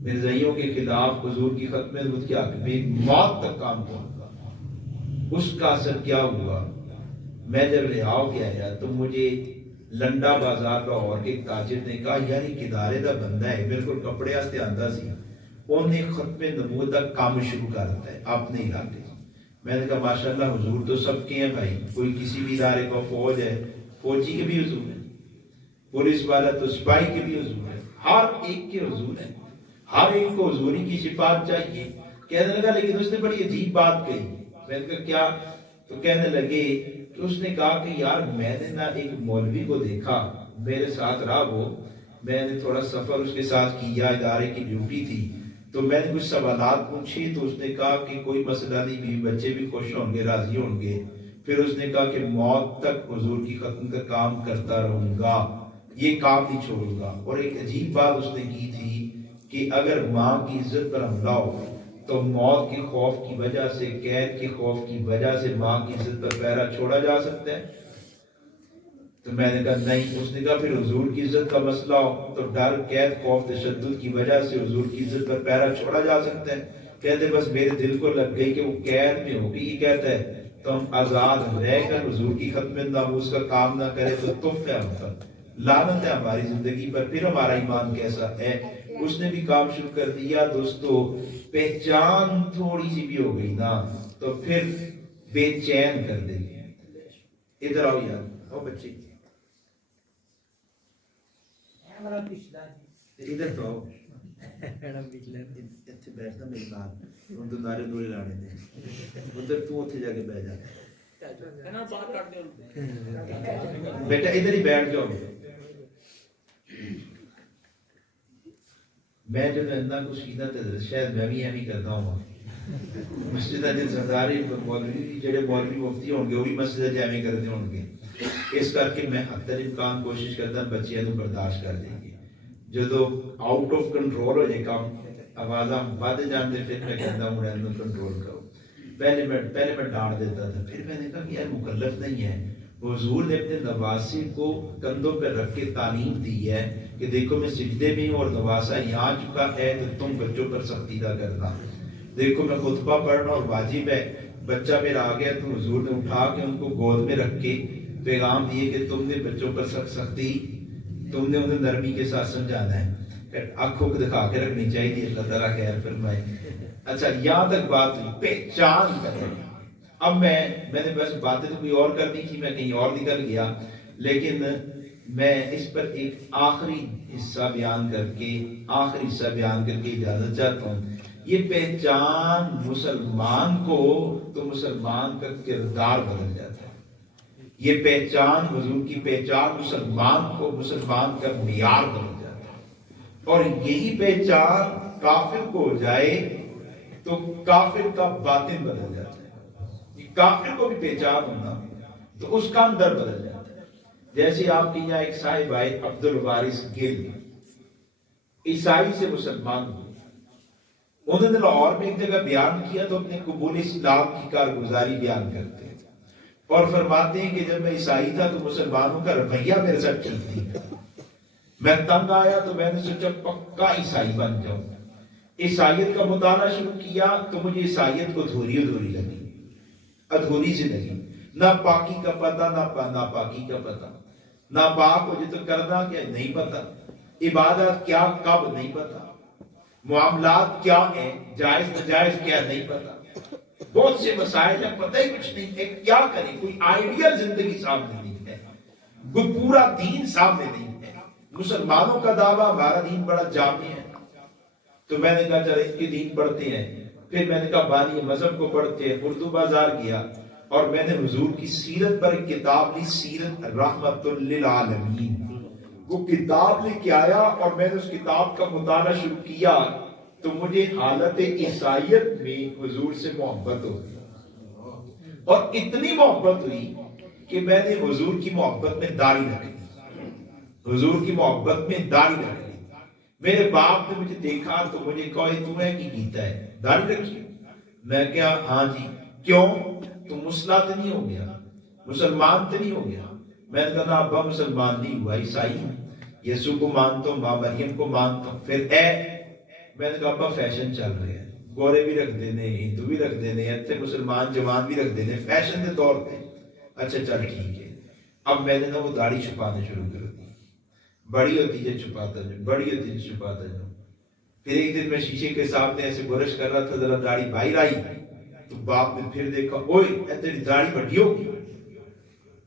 مرزائیوں کے خلاف حضور کی ختم نبوت کیا کہ میں موت تک کام کروں گا. اس کا اثر کیا ہوا؟ میں جب رہاؤ کے آیا تو مجھے لنڈا بازار لاہور کے تاجر نے کہا یار یہ کدارے دا بندہ ہے, بالکل کپڑے واسطے آندا سی, انہیں ختم نبوت کا کام شروع کر دیتا ہے اپنے علاقے. میں نے کہا ماشاءاللہ حضور تو سب کے ہیں بھائی, کوئی کسی بھی ادارے کا فوج ہے, فوجی کے بھی حضور ہے, پولیس والا تو سپاہی کے بھی حضور ہے, ہر ایک کے حضور ہے, ہر ایک کو حضوری کی شفاعت چاہیے. کہنے لگا لیکن اس نے بڑی عجیب بات کہی. میں نے کہا کیا؟ تو کہنے لگے کہ اس نے کہا کہ یار میں نے نا ایک مولوی کو دیکھا, میرے ساتھ رہا وہ, میں نے تھوڑا سفر اس کے ساتھ کیا, ادارے کی ڈیوٹی تھی, تو میں نے کچھ سوالات پوچھی تو اس نے کہا کہ کوئی مسئلہ نہیں, بیوی بچے بھی خوش ہوں گے, راضی ہوں گے. پھر اس نے کہا کہ موت تک حضور کی ختم کا کام کرتا رہوں گا, یہ کام نہیں چھوڑوں گا. اور ایک عجیب بات اس نے کی تھی کہ اگر ماں کی عزت پر حملہ ہو تو موت کے خوف کی وجہ سے, قید کے خوف کی وجہ سے ماں کی عزت پر پہرا چھوڑا جا سکتا ہے؟ تو میں نے کہا نہیں. اس نے کہا پھر حضور کی عزت کا مسئلہ ہو تو ڈر, قید, خوف, تشدد کی وجہ سے حضور کی عزت پر پہرا چھوڑا جا سکتا ہے؟ کہتے بس میرے دل کو لگ گئی کہ وہ قید میں ہوگی. یہ کہتا ہے تو ہم آزاد رہ کر حضور کی ختم ناموس کا کام نہ کرے تو تحف ہے ہم پر, لعنت ہے ہماری زندگی پر, پھر ہمارا ایمان کیسا ہے؟ اس نے بھی کام شروع کر دیا. دوستو پہچان تھوڑی سی بھی ہو گئی نا تو پھر بے چین کر دے گی. ادھر آؤ یار, آؤ بچے, ادھر تو آؤ, اتنے بیٹھنا میری بات, ان تو نعرے دورے لانے دیں, ادھر تو اتنے جا کے بیٹھ جا بیٹا, ادھر ہی بیٹھ جاؤ. میں جو اتنا کچھ سیدھا تدرس شاید میں بھی ایویں کرتا ہوں. مسجد سرداری مولوی جڑے مولوی مفتی ہوں گے وہ بھی مسجد ایویں کرتے ہوں گے. اس کر کے میں حد تک امکان کوشش کرتا بچیاں کو برداشت کر دیں گے. جدو آؤٹ آف کنٹرول ہو جائے کام, آوازاں بد جاندے, پھر میں کہتا ہوں انہوں کنٹرول کرو. پہلے میں ڈانٹ دیتا تھا, پھر میں نے کہا کہ یار مکلف نہیں ہے. حضور نے اپنے نواسے کو کندھوں پہ رکھ کے تعلیم دی ہے کہ دیکھو میں سجدے میں ہوں اور نواسا یہاں چکا ہے تو تم بچوں پر سختی نہ کرنا. دیکھو میں خطبہ پڑھنا اور واجب ہے, بچہ میرا آ گیا تو حضور نے اٹھا کے ان کو گود میں رکھ کے پیغام دیے کہ تم نے بچوں پر سختی, تم نے انہیں نرمی کے ساتھ سمجھانا ہے, آنکھوں کو دکھا کے رکھنی چاہیے. اللہ تعالیٰ خیر فرمائے. اچھا یہاں تک بات ہوئی پہچان کریں. اب میں نے بس باتیں تو کوئی اور کرنی تھی, میں کہیں اور نکل گیا, لیکن میں اس پر ایک آخری حصہ بیان کر کے اجازت چاہتا ہوں. یہ پہچان مسلمان کو تو مسلمان کا کردار بدل جاتا ہے. یہ پہچان, حضور کی پہچان مسلمان کو مسلمان کا معیار بدل جاتا ہے. اور یہی پہچان کافر کو ہو جائے تو کافر کا باطن بدل جاتا ہے. کافر کو بھی پہچان ہونا تو اس کا اندر بدل جاتا ہے. جیسے آپ کے یہاں ایک صاحب آئے عبد الوارث گل, عیسائی سے مسلمان ہوئے. انہوں نے لاہور میں ایک جگہ بیان کیا تو اپنے قبول اسلام کی کارگزاری بیان کرتے ہیں اور فرماتے ہیں کہ جب میں عیسائی تھا تو مسلمانوں کا رویہ میرے ساتھ ٹھیک نہیں تھا. میں تنگ آیا تو میں نے سوچا پکا عیسائی بن جاؤں. عیسائیت کا مطالعہ شروع کیا تو مجھے عیسائیت کو ادھوری لگی, ادھوری سی لگی. نہ پاکی کا پتہ, نہ ناپاکی کا پتہ, نہ پاک ہو جائے تو کرنا کیا نہیں پتا, عبادت کیا کب نہیں پتا, معاملات کیا ہیں, جائز ناجائز کیا نہیں پتا. بہت سے مسائل ہیں پتہ ہی کچھ نہیں ہے, کیا کریں, کوئی آئیڈیل زندگی سامنے نہیں ہے, کوئی پورا دین سامنے نہیں ہے. مسلمانوں کا دعویٰ ہمارا دین بڑا جامع ہے, تو میں نے کہا چلے ان کے دین پڑھتے ہیں. پھر میں نے کہا بانی مذہب کو پڑھتے ہیں. اردو بازار گیا اور میں نے حضور کی سیرت پر ایک کتاب لی, سیرت رحمت للعالمین. وہ کتاب لے کے آیا اور میں نے اس کتاب کا مطالعہ شروع کیا تو مجھے حالت عیسائیت میں حضور سے محبت ہو گئی. اور اتنی محبت ہوئی کہ میں نے حضور کی محبت میں داڑھی رکھ لی. حضور کی محبت میں داڑھی رکھ لی. میرے باپ نے مجھے دیکھا تو مجھے کہا تمہیں کی کیتا ہے, داڑھی رکھی؟ میں کہا ہاں جی. کیوں؟ تم مسلح تو نہیں ہو گیا, مسلمان تو نہیں ہو گیا؟ میں نے کہا ابا مسلمان نہیں ہوا, عیسائی ہوں, یسوع کو مانتا ہوں, ماں مریم کو مانتا ہوں. پھر میں نے کہا ابا فیشن چل رہے ہیں، گورے بھی رکھ دینے، ہندو بھی رکھ دینے، اتنے مسلمان جوان بھی رکھ دینے فیشن کے طور پہ۔ اچھا چل ٹھیک ہے۔ اب میں نے نا وہ داڑھی چھپانا شروع کر دی، بڑی ہوتی ہے چھپاتا جو، بڑی ہوتی ہے چھپاتا جو۔ پھر ایک دن میں شیشے کے سامنے ایسے برش کر رہا تھا، ذرا داڑھی باہر آئی تو باپ نے پھر دیکھا، اوئے تیری داڑھی بڑی ہو گئی،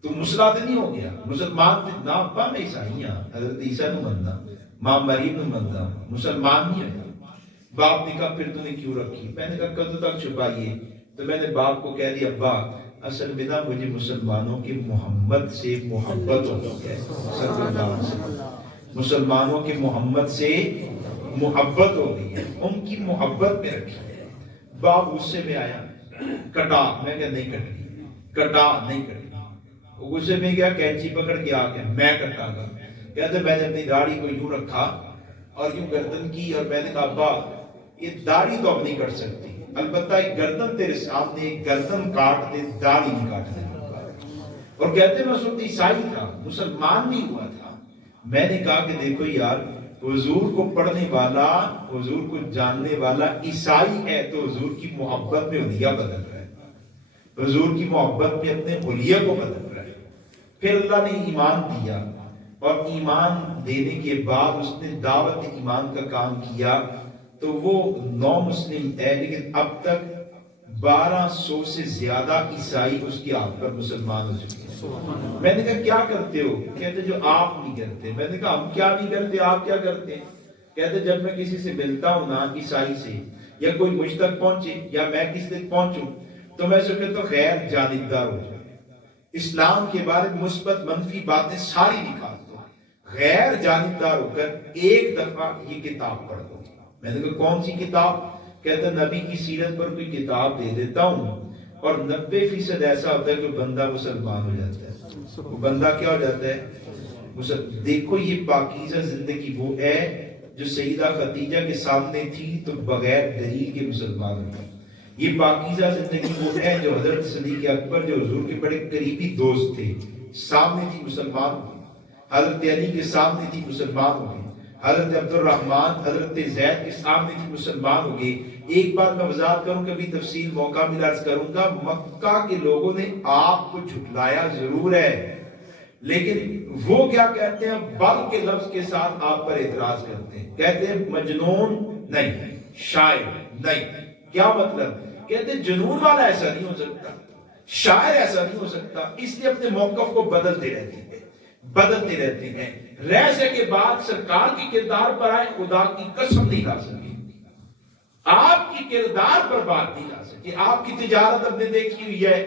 تو مسلمان نہیں ہو گیا، مسلمان نہ ابا میں عیسائی ہاں، حضرت عیسیٰ نو مننا، ماں مریم نو مننا، مسلمان نہیں ہے۔ باپ نے کہا پھر تو نے کیوں رکھی؟ میں نے کہا کدوں تک چھپائیے؟ تو میں نے باپ کو کہہ دیا ابا اصل میں نا مجھے مسلمانوں کے محمد سے محبت ہو گئی ہے، صلی اللہ علیہ وسلم، مسلمانوں کے محمد سے محبت ہو گئی ہے، ان کی محبت میں رکھی ہے۔ باپ غصے میں آیا، کٹا، میں کہا نہیں کٹی، کٹا نہیں کٹی۔ وہ غصے میں گیا، کینچی پکڑ کے آ گیا، میں کٹا گا، کہتے میں نے اپنی داڑھی کو یوں رکھا اور یوں گردن کی، اور میں نے کہا ابا یہ داڑھی تو اب نہیں کٹ سکتی، البتہ ایک گردن تیرے سامنے، ایک گردن کاٹ دے، داڑھی نہیں کاٹنے۔ اور کہتے میں اس وقت عیسائی تھا، مسلمان نہیں ہوا تھا۔ میں نے کہا کہ دیکھو یار، حضور کو پڑھنے والا، حضور کو جاننے والا عیسائی ہے تو حضور کی محبت میں حلیہ بدل رہا ہے، حضور کی محبت میں اپنے حلیہ کو بدل رہا ہے۔ پھر اللہ نے ایمان دیا، اور ایمان دینے کے بعد اس نے دعوت ایمان کا کام کیا، تو وہ 9 مسلم ہے، لیکن اب تک 1200 سے زیادہ عیسائی اس کی ہاتھ پر مسلمان ہو چکے ہیں۔ میں نے کہا کیا کرتے ہو؟ کہتے جو آپ نہیں کرتے۔ میں نے کہا ہم کیا نہیں کرتے، آپ کیا کرتے؟ کہتے جب میں کسی سے ملتا ہوں نا، عیسائی سے، یا کوئی مجھ تک پہنچے یا میں کسی تک پہنچوں، تو میں اسے کہتا ہوں غیر جانبدار ہو جائے، اسلام کے بارے میں مثبت منفی باتیں ساری نکال دو، غیر جانبدار ہو کر ایک دفعہ یہ کتاب پڑھ دو۔ میں نے کہا کون سی کتاب؟ کہتا نبی کی سیرت پر کوئی کتاب دے دیتا ہوں، اور 90% ایسا ہوتا ہے کہ بندہ مسلمان ہو جاتا ہے۔ وہ بندہ کیا ہو جاتا ہے؟ دیکھو یہ پاکیزہ زندگی وہ ہے جو سیدہ خدیجہ کے سامنے تھی تو بغیر دلیل کے مسلمان ہوئی۔ یہ پاکیزہ زندگی وہ ہے جو حضرت صدیق اکبر جو حضور کے بڑے قریبی دوست تھے، سامنے تھی مسلمان ہوئی، حضرت علی کے سامنے تھی مسلمان ہو گئے، حضرت عبد الرحمن حضرت زید کے سامنے تھی مسلمان ہو گئے۔ ایک بات میں وضاحت کروں، کبھی تفصیل موقع ملا عرض کروں گا، مکہ کے لوگوں نے آپ کو جھٹلایا ضرور ہے، لیکن وہ کیا کہتے ہیں؟ بل کے لفظ کے ساتھ آپ پر اعتراض کرتے ہیں، کہتے ہیں مجنون نہیں، شاعر نہیں۔ کیا مطلب؟ کہتے ہیں جنون والا ایسا نہیں ہو سکتا، شاعر ایسا نہیں ہو سکتا، اس لیے اپنے موقف کو بدلتے رہتے ہیں، بدلتے رہتے ہیں۔ رہنے کے بعد سرکار کی کردار پر آئے، خدا کی قسم نہیں لا سکے، آپ کی کردار پر بات نہیں لا سکے۔ آپ کی تجارت ہم نے دیکھی ہوئی ہے،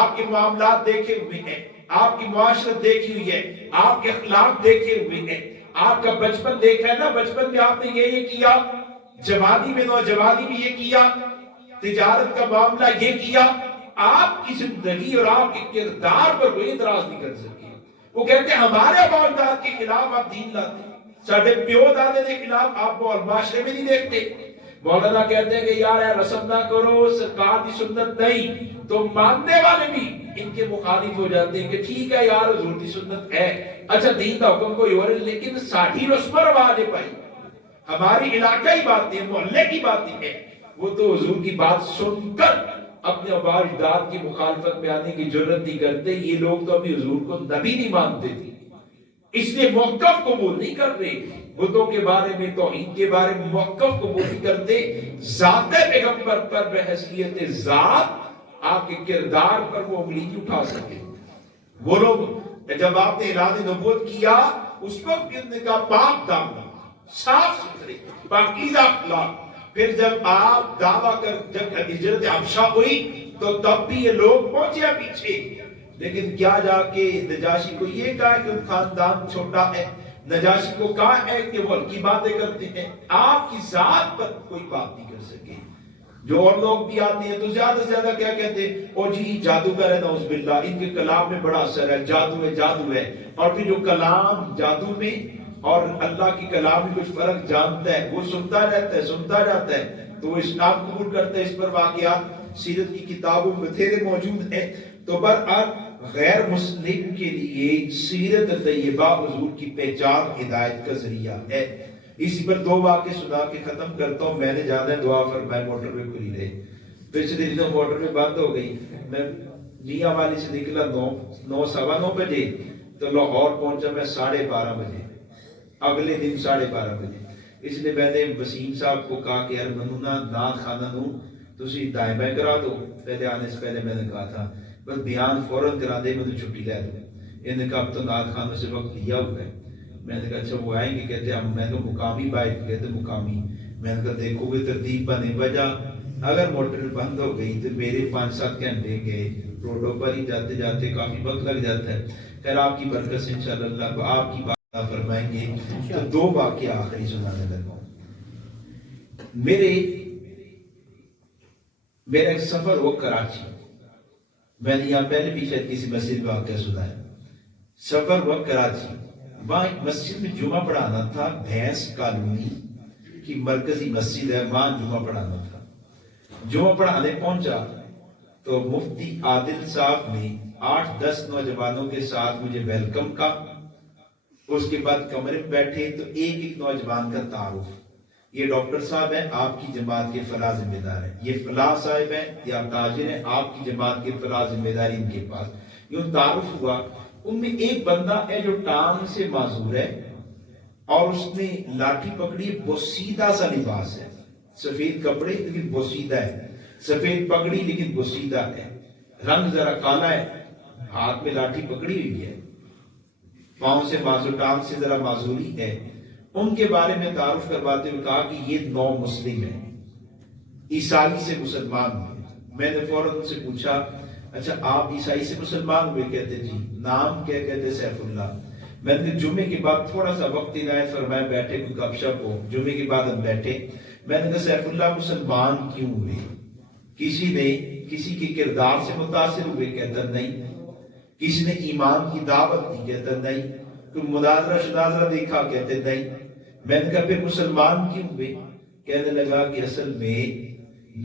آپ کے معاملات دیکھے ہوئے ہیں، آپ کی معاشرت دیکھی ہوئی ہے، آپ کے اخلاق دیکھے ہوئے ہیں، آپ کا بچپن دیکھا ہے نا، بچپن میں آپ نے یہ کیا، جوانی میں نوجوانی میں یہ کیا، تجارت کا معاملہ یہ کیا۔ آپ کی زندگی اور آپ کے کردار پر کوئی اعتراض نہیں کر سکے۔ وہ کہتے ہیں ہمارے معاملات کے خلاف آپ دین لاتے، ساڑھے پیو دادے کے خلاف آپ معاشرے میں نہیں دیکھتے۔ مولانا کہتے ہیں کہ یار رسم نہ کرو، سرکار کی سنت نہیں، تو ماننے والے بھی ان کے مخالف ہو جاتے ہیں کہ ٹھیک ہے یار حضور کی سنت ہے، اچھا دین کا حکم کوئی اور ہے، لیکن ساڑھی رسم و رواج پائی، ہماری علاقائی باتیں، محلے کی باتیں ہیں، وہ تو حضور کی بات سن کر اپنے آباء و اجداد کی مخالفت میں آنے کی جرات نہیں کرتے۔ یہ لوگ تو ابھی حضور کو نبی نہیں مانتے تھے، اس لیے موقف قبول نہیں کر رہے، بتوں کے بارے میں، توحید کے بارے میں موقف قبول نہیں کرتے۔ ذات پیغمبر پر بحیثیت ذات، آپ کے کردار پر وہ انگلی نہیں اٹھا سکے۔ وہ لوگ جب آپ نے اعلان نبوت کیا، اس وقت بھی انہوں نے کہا پاک دامن، صاف ستھرے، پاکیزہ اخلاق۔ پھر جب آپ دعویٰ کر جب ہجرت حبشہ ہوئی تو تب بھی یہ لوگ پہنچے پیچھے، لیکن کیا جا کے نجاشی کو یہ کہا کہ ان خاندان چھوٹا ہے، نجاشی کو کہا ہے کہ وہ ہلکی باتیں کرتے ہیں، آپ کی ذات پر کوئی بات نہیں کر سکے۔ جو اور لوگ بھی آتے ہیں تو زیادہ سے زیادہ کیا کہتے ہیں؟ او جی جادوگر ہے، نعوذ باللہ، ان کے کلام میں بڑا اثر ہے، جادو ہے، جادو ہے۔ اور پھر جو کلام جادو میں اور اللہ کی کلام میں کچھ فرق جانتا ہے، وہ سنتا رہتا ہے، سنتا جاتا ہے، تو وہ اسلام قبول کرتا ہے۔ اس پر واقعات سیرت کی کتابوں میں بتھیرے موجود ہیں۔ تو برحال غیر مسلم کے لیے سیرت طیبہ حضور کی پہچان ہدایت کا ذریعہ ہے۔ اسی پر 2 واقعے سنا کے ختم کرتا ہوں. میں نے جانا ہے دعا فرمائے موٹر پہ کھلی رہے. پچھلے دنوں موٹر پہ بند ہو گئی. میں جیاں والی سے نکلا 9:15 بجے تو لاہور پہنچا میں 12:30 بجے. اگلے دن 12:30 بجے. اس لیے میں نے وسیم صاحب کو کہا کہ یار منونا نعت خانہ نو تسی دائیں بائیں کرا دو. پہلے آنے سے پہلے میں نے کہا تھا بس بیان فوراً کرا دے, مجھے چھٹی لے دو. انہوں نے کہا اب تو نعت خانوں سے وقت لیا ہوا ہے. میں نے کہا اچھا وہ آئیں گے, کہتے ہیں میں تو مقامی بائک, کہتے مقامی. میں نے کہا دیکھو گے ترتیب بنے وجہ اگر موٹر بند ہو گئی تو میرے 5-7 گھنٹے گئے روڈوں پر ہی جاتے جاتے کافی وقت لگ جاتا ہے. خیر آپ کی برکت سے انشاءاللہ اللہ کو آپ کی بات فرمائیں گے. تو 2 واقعہ آخری سنانے لگا. میرا ایک سفر ہو کراچی. میں نے یہاں پہلے بھی شاید کسی مسجد میں واقعہ سنا ہے. سفر ہوا کراچی. وہاں ایک مسجد میں جمعہ پڑھانا تھا. بھینس کالونی کی مرکزی مسجد ہے, وہاں جمعہ پڑھانا تھا. جمعہ پڑھانے پہنچا تو مفتی عادل صاحب نے 8-10 نوجوانوں کے ساتھ مجھے ویلکم کا. اس کے بعد کمرے میں بیٹھے تو ایک نوجوان کا تعارف. یہ ڈاکٹر صاحب ہیں, آپ کی جماعت کے فلاں ذمہ دار ہیں. یہ فلاں صاحب ہیں یا تاجر ہیں, آپ کی جماعت کے فلاں ذمہ داری ان کے پاس. یوں تعارف ہوا. ان میں ایک بندہ ہے جو ٹانگ سے معذور ہے اور اس نے لاٹھی پکڑی. بوسیدہ سا لباس ہے, سفید کپڑے لیکن بوسیدہ ہے, سفید پگڑی لیکن بوسیدہ ہے, رنگ ذرا کالا ہے, ہاتھ میں لاٹھی پکڑی ہوئی ہے, پاؤں سے معذور, ٹانگ سے ذرا معذوری ہے. ان کے بارے میں تعارف کرواتے ہوئے کہا کہ یہ 9 مسلم ہیں, عیسائی سے مسلمان ہوئے. میں نے فوراً ان سے پوچھا اچھا آپ عیسائی سے مسلمان ہوئے؟ کہتے جی. نام کیا؟ کہتے سیف اللہ. میں نے جمعے کے بعد تھوڑا سا وقت عنایت فرمایا, بیٹھے کوئی گپ شپ ہو. جمعے کے بعد ہم بیٹھے. میں نے کہا سیف اللہ مسلمان کیوں ہوئے؟ کسی کے کردار سے متاثر ہوئے؟ کہتا نہیں. کسی نے ایمان کی دعوت دی؟ کہتا نہیں. کوئی مناظرہ شناظرہ دیکھا؟ کہتے نہیں. میں نے کہا پھر مسلمان کیوں ہوئے؟ کہنے لگا کہ اصل میں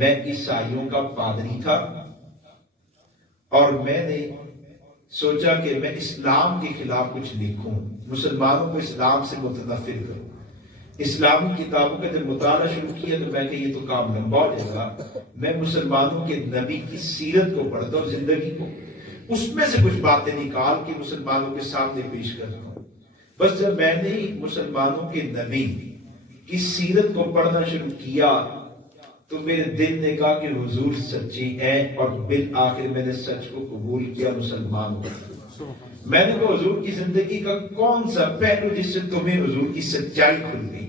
عیسائیوں کا پادری تھا اور میں نے سوچا کہ میں اسلام کے خلاف کچھ لکھوں, مسلمانوں کو اسلام سے متنفر کروں. اسلامی کتابوں کا جب مطالعہ شروع کیا تو میں کہ یہ تو کام لمبا ہو جائے گا. میں مسلمانوں کے نبی کی سیرت کو پڑھتا ہوں, زندگی کو, اس میں سے کچھ باتیں نکال کے مسلمانوں کے سامنے پیش کرتا ہوں. بس جب میں نے مسلمانوں کے نبی کی سیرت کو پڑھنا شروع کیا تو میرے دل نے کہا کہ حضور سچے ہیں, اور بالآخر میں نے سچ کو قبول کیا, مسلمان ہوں. میں نے کہا حضور کی زندگی کا کون سا پہلو جس سے تمہیں حضور کی سچائی کھل گئی؟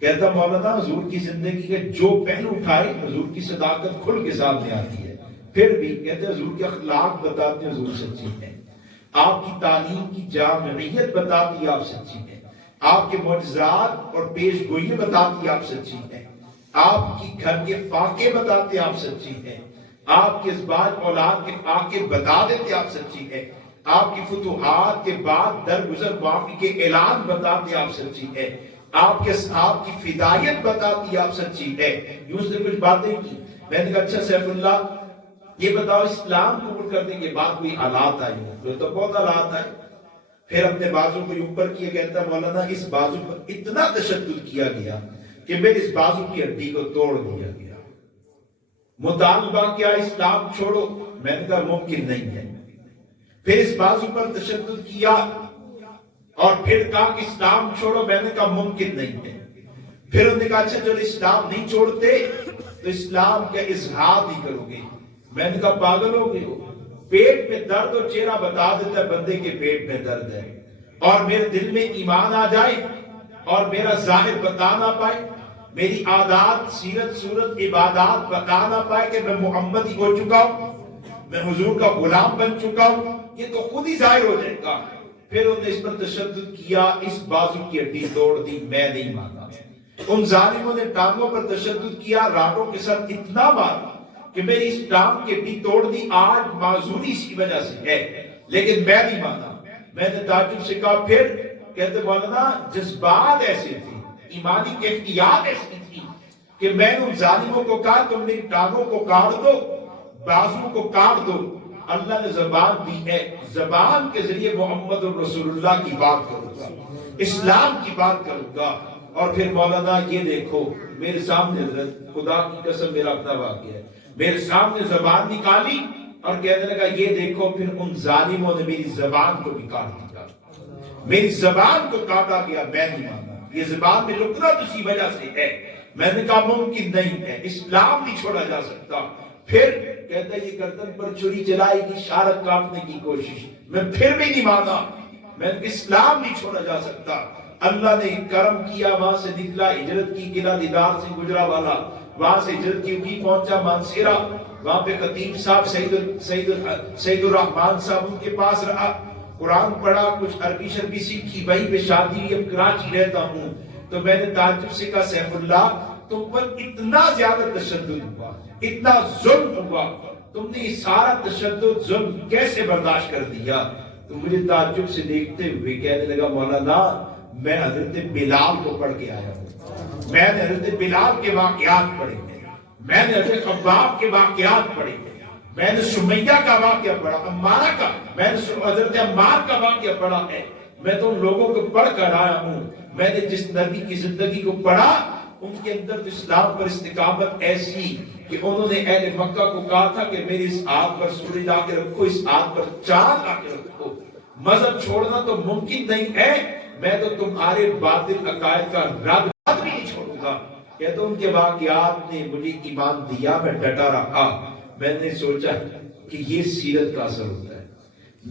کہتا مولانا حضور کی زندگی کے جو پہلو اٹھائے حضور کی صداقت کھل کے سامنے آتی ہے. پھر بھی کہتے حضور کے اخلاق بتاتے ہیں حضور سچی ہیں, آپ کی تعلیم کی جامعیت بتاتی آپ سچی ہیں, آپ کے معجزات اور پیش گوئیاں بتاتی آپ سچی ہیں, آپ کی گھر کے فاقے بتاتے آپ سچی ہیں, آپ کے ازواج اولاد کے فاقے بتا دیتے آپ سچی ہیں, آپ کی فتوحات کے بعد درگزر معافی کے اعلان بتاتے آپ سچی ہیں, آپ کے اصحاب کی فدایت بتاتی آپ سچی ہے. یوں اس نے کچھ باتیں کی. میں نے کہا اچھا سیف اللہ یہ بتاؤ اسلام قبول کرنے کے بعد کوئی حالات آئی ہیں؟ تو بہت حالات آئے. پھر اپنے بازو کو اوپر کیا, کہتا مولانا اس بازو پر اتنا تشدد کیا گیا کہ میرے اس بازو کی ہڈی کو توڑ دیا گیا. مطالبہ کیا اسلام چھوڑو؟ میں نے کہا ممکن نہیں ہے. پھر اس بازو پر تشدد کیا اور پھر کہا کہ اسلام چھوڑو, میں نے کہا ممکن نہیں ہے. پھر انہوں نے کہا اچھا چلو اسلام نہیں چھوڑتے تو اسلام کا اظہار نہیں کرو گے. میں نے کہا پاگل ہو گئے ہو, پیٹ میں درد اور چہرہ بتا دیتا ہے بندے کے پیٹ میں درد ہے, اور میرے دل میں ایمان آ جائے اور میرا ظاہر بتا نہ پائے, میری عادات سیرت صورت عبادات بتا نہ پائے کہ میں محمدی ہو چکا ہوں, میں حضور کا غلام بن چکا ہوں, یہ تو خود ہی ظاہر ہو جائے گا. پھر انہوں نے اس پر تشدد کیا, اس بازو کی ہڈی توڑ دی. میں نہیں مانا. ان ظالموں نے ٹانگوں پر تشدد کیا, راڈوں کے ساتھ اتنا مارا کہ میری اس ٹانگ کی ہڈی توڑ دی. آج معذوری اس کی وجہ سے ہے, لیکن میں نہیں مانا. میں نے تعجب سے کہا پھر؟ کہتے مولانا جذبات ایسے تھے, ایمانی کیفیات ایسی تھی کہ میں نے ان ظالموں کو کہا تم میری ٹانگوں کو کاٹ دو, بازو کو کاٹ دو. اللہ نے زبان دی ہے, زبان کے ذریعے محمد رسول اللہ کی بات کروں گا, اسلام کی بات کروں گا. اور پھر مولانا یہ دیکھو میرے سامنے حضرت خدا کی قسم میرا اپنا واقعہ ہے، میرے سامنے زبان نکالی اور کہنے لگا یہ دیکھو پھر ان ظالموں نے میری زبان کو بھی کاٹ دیا، میری زبان کو کاٹا گیا، میں نہیں مانا، یہ زبان میں رکنا تو اسی وجہ سے ہے۔ میں نے کہا ممکن نہیں ہے، اسلام نہیں چھوڑا جا سکتا۔ پھر کہتا ہے یہ گردن پر چھری چلائے گی، شارت کاٹنے کی کوشش، میں پھر بھی نہیں مانا، میں نے اسلام نہیں چھوڑا جا سکتا۔ اللہ نے کرم کیا، وہاں سے نکلا، ہجرت کی، قلعہ دیدار سے گجرا والا، وہاں سے ہجرت کی پہنچا مانسیرا، وہاں پہ خطیب صاحب سعید الرحمان صاحب ان کے پاس رہا، قرآن پڑھا، کچھ عربی شربی سیکھی، وہیں پہ شادی ہوئی، اب کراچی رہتا ہوں۔ تو میں نے تعجب سے کہا سیف اللہ تم پر اتنا زیادہ تشدد ہوا، اتنا ظلم ہوا، تم نے یہ سارا تشدد ظلم کیسے برداشت کر دیا؟ تو مجھے تعجب سے دیکھتے ہوئے کہنے لگا مولانا میں حضرت بلال کو پڑھ کے آیا ہوں، میں نے حضرت بلال کے واقعات پڑھے ہیں، میں نے حضرت خباب کے واقعات پڑھے ہیں، میں نے سمیہ کا واقعہ پڑھا، عمارہ کا، میں نے حضرت عمار کا واقعہ پڑھا ہے، میں تو ان لوگوں کو پڑھ کر آیا ہوں، میں نے جس نبی کی زندگی کو پڑھا ان کے اندر تو اسلام پر استقامت ایسی کہ انہوں نے اہل مکہ کو کہا تھا کہ میری اس آگ پر سورج لا کے رکھو، اس آگ پر چاند لا کے رکھو، مذہب چھوڑنا تو ممکن نہیں ہے، میں تو تمہارے باطل عقائد کا رد بھی نہیں چھوڑوں گا۔ کہتے ان کے واقعات نے مجھے ایمان دیا، میں ڈٹا رہا۔ میں نے سوچا کہ یہ سیرت کا اثر ہوتا ہے،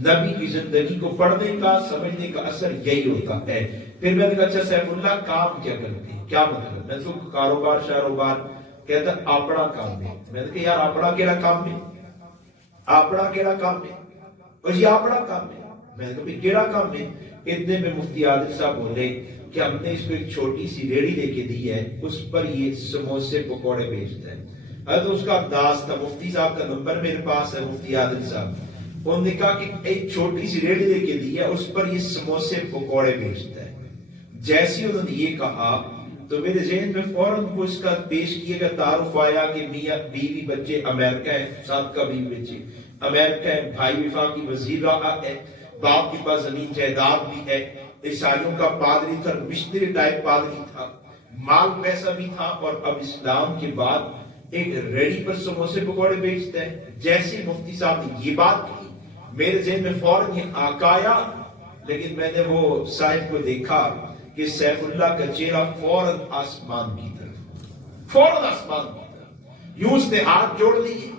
نبی کی زندگی کو پڑھنے کا سمجھنے کا اثر یہی ہوتا ہے۔ پھر میں نے کہا اچھا سیف اللہ کام کیا کرتے ہیں، کیا مطلب؟ میں تو کاروبار شاروبار، کہتا اپنا کام ہے۔ میں نے کہا یار اپنا کیڑا کام ہے، اپنا کیڑا کام ہے، اور یہ اپنا کام ہے۔ میں نے کہا بھی کیڑا کام ہے؟ اتنے میں مفتی عادل صاحب بولے کہ ہم نے اس کو ایک چھوٹی سی ریڑھی لے کے دی ہے، اس پر یہ سموسے پکوڑے بیچتا ہے۔ تو اس کا انداز تھا، مفتی صاحب کا نمبر میرے پاس ہے، مفتی عادل صاحب، انہوں نے کہا کہ ایک چھوٹی سی ریڑھی لے کے دی ہے، اس پر یہ سموسے پکوڑے بیچتا ہے۔ جیسی انہوں نے یہ کہا تو میرے ذہن میں فوراً اس کا پیش کیے گا تعارف آیا کہ میاں بیوی بچے امریکہ ہیں، ساتھ کا بیوی بچے امریکہ ہیں، بھائی وفاقی وزیر رہا ہے، باپ کے پاس زمین جائیداد بھی ہے، عیسائیوں کا پادری تھا، مشنری ٹائپ پادری تھا، مال پیسہ بھی تھا، اور اب اسلام کے بعد ایک ریڑھی پر سموسے پکوڑے بیچتا ہے۔ جیسے مفتی صاحب نے یہ بات کی میرے ذہن میں فوراً یہ آیا، لیکن میں نے وہ صاحب کو دیکھا کہ سیف اللہ کا چہرہ فوراً آسمان کی طرف، فوراً آسمان کی طرف، یوں اس نے ہاتھ جوڑ لیے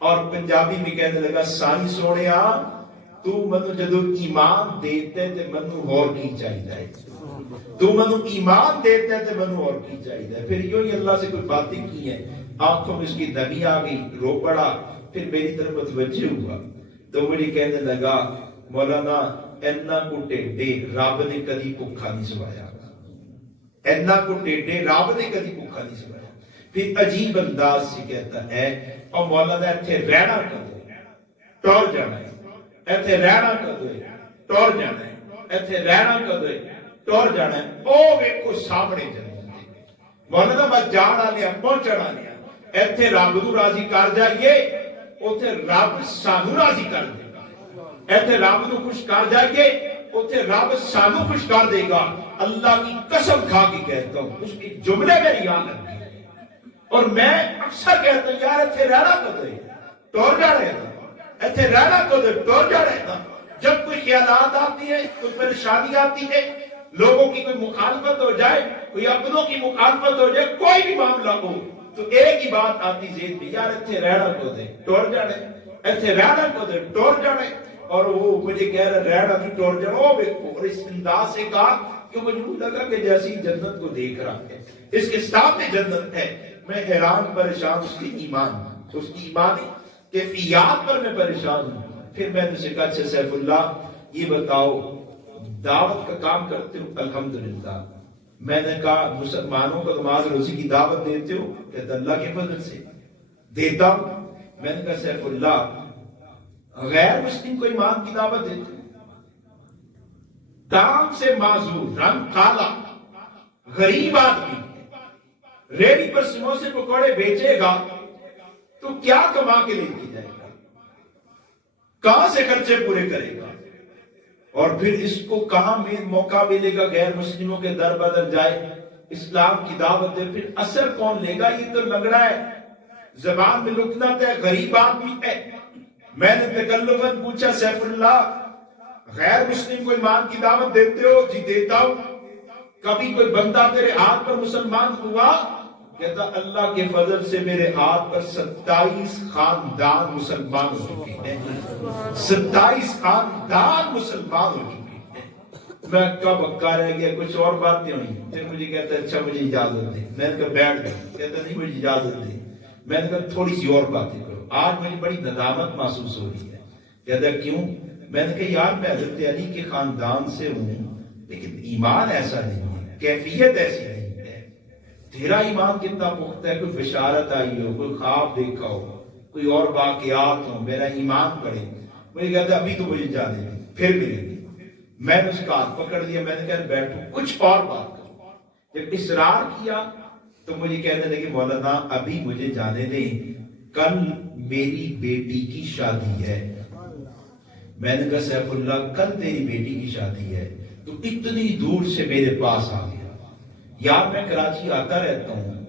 اور پنجابی میں کہنے لگا سائی سوڑیا تو منو جدو ایمان دیتے تے منو اور کی چاہیے، تو منو ایمان دیتے تے منو اور کی چاہیے۔ پھر یوں ہی اللہ سے کوئی باتیں کی ہیں، آنکھوں میں اس کی نمی آ گئی، رو پڑا، پھر میری طرف متوجہ ہوا تو مجھے کہنے لگا مولانا اینا کو ٹیڈے رب نے کدی بھوکا نہیں سوایا، اینا کو ٹیڈے رب نے کدی بھوکا نہیں سوایا۔ پھر عجیب انداز سے کہتا ہے اور مولانا ایتھے رہنا کدو ٹور جانا ہے، ایتھے رہنا کدو ٹور جانا ہے، ایتھے رہنا کدو ٹور جانا ہے، او ویکھو سامنے جنت، مولانا بس جان آ لیا، پہنچنا لیا، ایتھے رب نو راضی کر جائیے، اوتھے رب سانو راضی کر دے گا، ایتھے رب نو خوش کر جائیے، اوتھے رب سانو خوش کر دے گا۔ اللہ کی قسم کھا کے کہتا ہوں، اس کے جملے میری یاد رکھیں، اور میں اکثر کہتا ہوں یار ایتھے رہنا کدو ٹور جا رہے تھا، ایتھے رہنا کدو ٹور جا رہے تھا۔ جب کوئی خیالات آتی ہیں، کوئی پریشانی آتی ہے، لوگوں کی کوئی مخالفت ہو جائے، کوئی اپنوں کی مخالفت ہو جائے، کوئی بھی معاملہ ہو تو ایک ہی بات آتی ذہن میں، یار ایتھے رہنا کو دے ٹور جانے، ایتھے رہنا کو دے ٹور جانے۔ اور وہ مجھے کہہ رہا رہنا نہیں ٹور جانا، وہ دیکھو، اور اس انداز سے کہا کہ مجھے لگا کہ جیسی جنت کو دیکھ رہا ہے، اس کے سامنے جنت ہے۔ میں حیران پریشان اس کی ایمان، اس کی ایمانی کیفیات پر میں پریشان ہوں۔ پھر میں نے اسے کہا اچھا سیف اللہ یہ بتاؤ دعوت کا کام کرتے ہو؟ الحمدللہ۔ میں نے کہا مسلمانوں کو نماز روزی کی دعوت دیتے ہو؟ کہتا اللہ کے فضل سے دیتا ہوں۔ میں نے کہا سیف اللہ غیر مسلم کو ایمان کی دعوت دیتے ہو؟ کام سے معذور، رنگ کالا، غریب آدمی، ریڑھی پر سموسے پکوڑے بیچے گا تو کیا کما کے لے کے جائے گا؟ کہاں سے خرچے پورے کرے گا؟ اور پھر اس کو کہاں میں موقع ملے گا غیر مسلموں کے در بدر جائے اسلام کی دعوت دے؟ پھر اثر کون لے گا؟ یہ تو لنگڑا ہے، زبان میں لکنت ہے، غریب آدمی ہے۔ میں نے تکلفاً پوچھا سیف اللہ غیر مسلم کو ایمان کی دعوت دیتے ہو؟ جی دیتا ہوں۔ کبھی کوئی بندہ تیرے ہاتھ پر مسلمان ہوا؟ کہتا اللہ کے فضل سے میرے ہاتھ پر 27 خاندان مسلمان ہو چکے ہیں، 27 خاندان مسلمان ہو چکے ہیں۔ میں کب اکا رہ گیا، کچھ اور باتیں ہوئی۔ پھر مجھے کہتا اچھا مجھے اجازت دے۔ میں نے کہا بیٹھ گیا۔ کہتا نہیں مجھے اجازت دے۔ میں نے کہا تھوڑی سی اور باتیں کرو، آج مجھے بڑی ندامت محسوس ہو رہی ہے۔ کہتا کیوں؟ میں نے کہا یار میں حضرت علی کے خاندان سے ہوں لیکن ایمان ایسا نہیں ہے، کیفیت ایسی نہیں ہے۔ تیرا ایمان کتنا پختہ ہے، کوئی بشارت آئی ہو، کوئی خواب دیکھا ہو، کوئی اور واقعات ہو، میرا ایمان پڑے۔ مجھے کہتا ابھی تو مجھے جانے دیں، پھر ملیں گے۔ میں نے اس کا ہاتھ پکڑ لیا، میں نے کہا بیٹھو کچھ اور بات کرو۔ جب اصرار کیا تو مجھے کہنے لگے مولانا ابھی مجھے جانے دیں، کل میری بیٹی کی شادی ہے۔ میں نے کہا سیف اللہ کل تیری بیٹی کی شادی ہے تو اتنی دور سے میرے پاس آ گیا؟ یار میں کراچی آتا رہتا ہوں،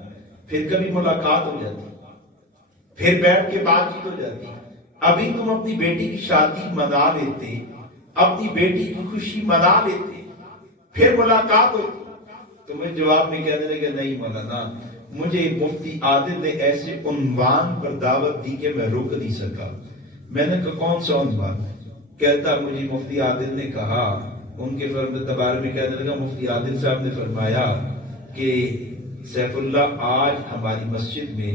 پھر کبھی ملاقات ہو جاتی، پھر بیٹھ کے بات چیت ہو جاتی، ابھی تم اپنی بیٹی کی شادی منا لیتے، اپنی بیٹی کی خوشی منا لیتے، پھر ملاقات ہوتی۔ تو میں جواب میں کہنے لگا نہیں مولانا مجھے مفتی عادل نے ایسے عنوان پر دعوت دی کہ میں روک نہیں سکا۔ میں نے کہا کون سا عنوان؟ کہتا مجھے مفتی عادل نے کہا، ان کے تبارے میں کہنے لگا مفتی عادل صاحب نے فرمایا کہ سیف اللہ آج ہماری مسجد میں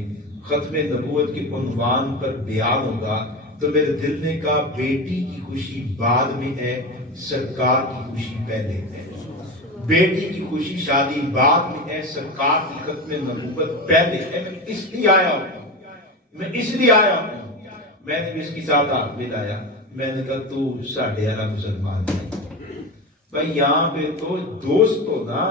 ختم نبوت کے عنوان پر بیان ہوگا تو میرے دل نے کہا بیٹی کی خوشی بعد میں ہے، سرکار کی خوشی پہلے ہے۔ بیٹی کی خوشی شادی بعد میں ہے، سرکار کی ختم نبوت پہلے ہے۔ میں اس لیے آیا ہوں، میں نے بھی اس کے ساتھ ہاتھ ملایا۔ میں نے کہا تو ساڑھے والا مسلمان ہے بھائی، یہاں پہ تو دوست ہو نا،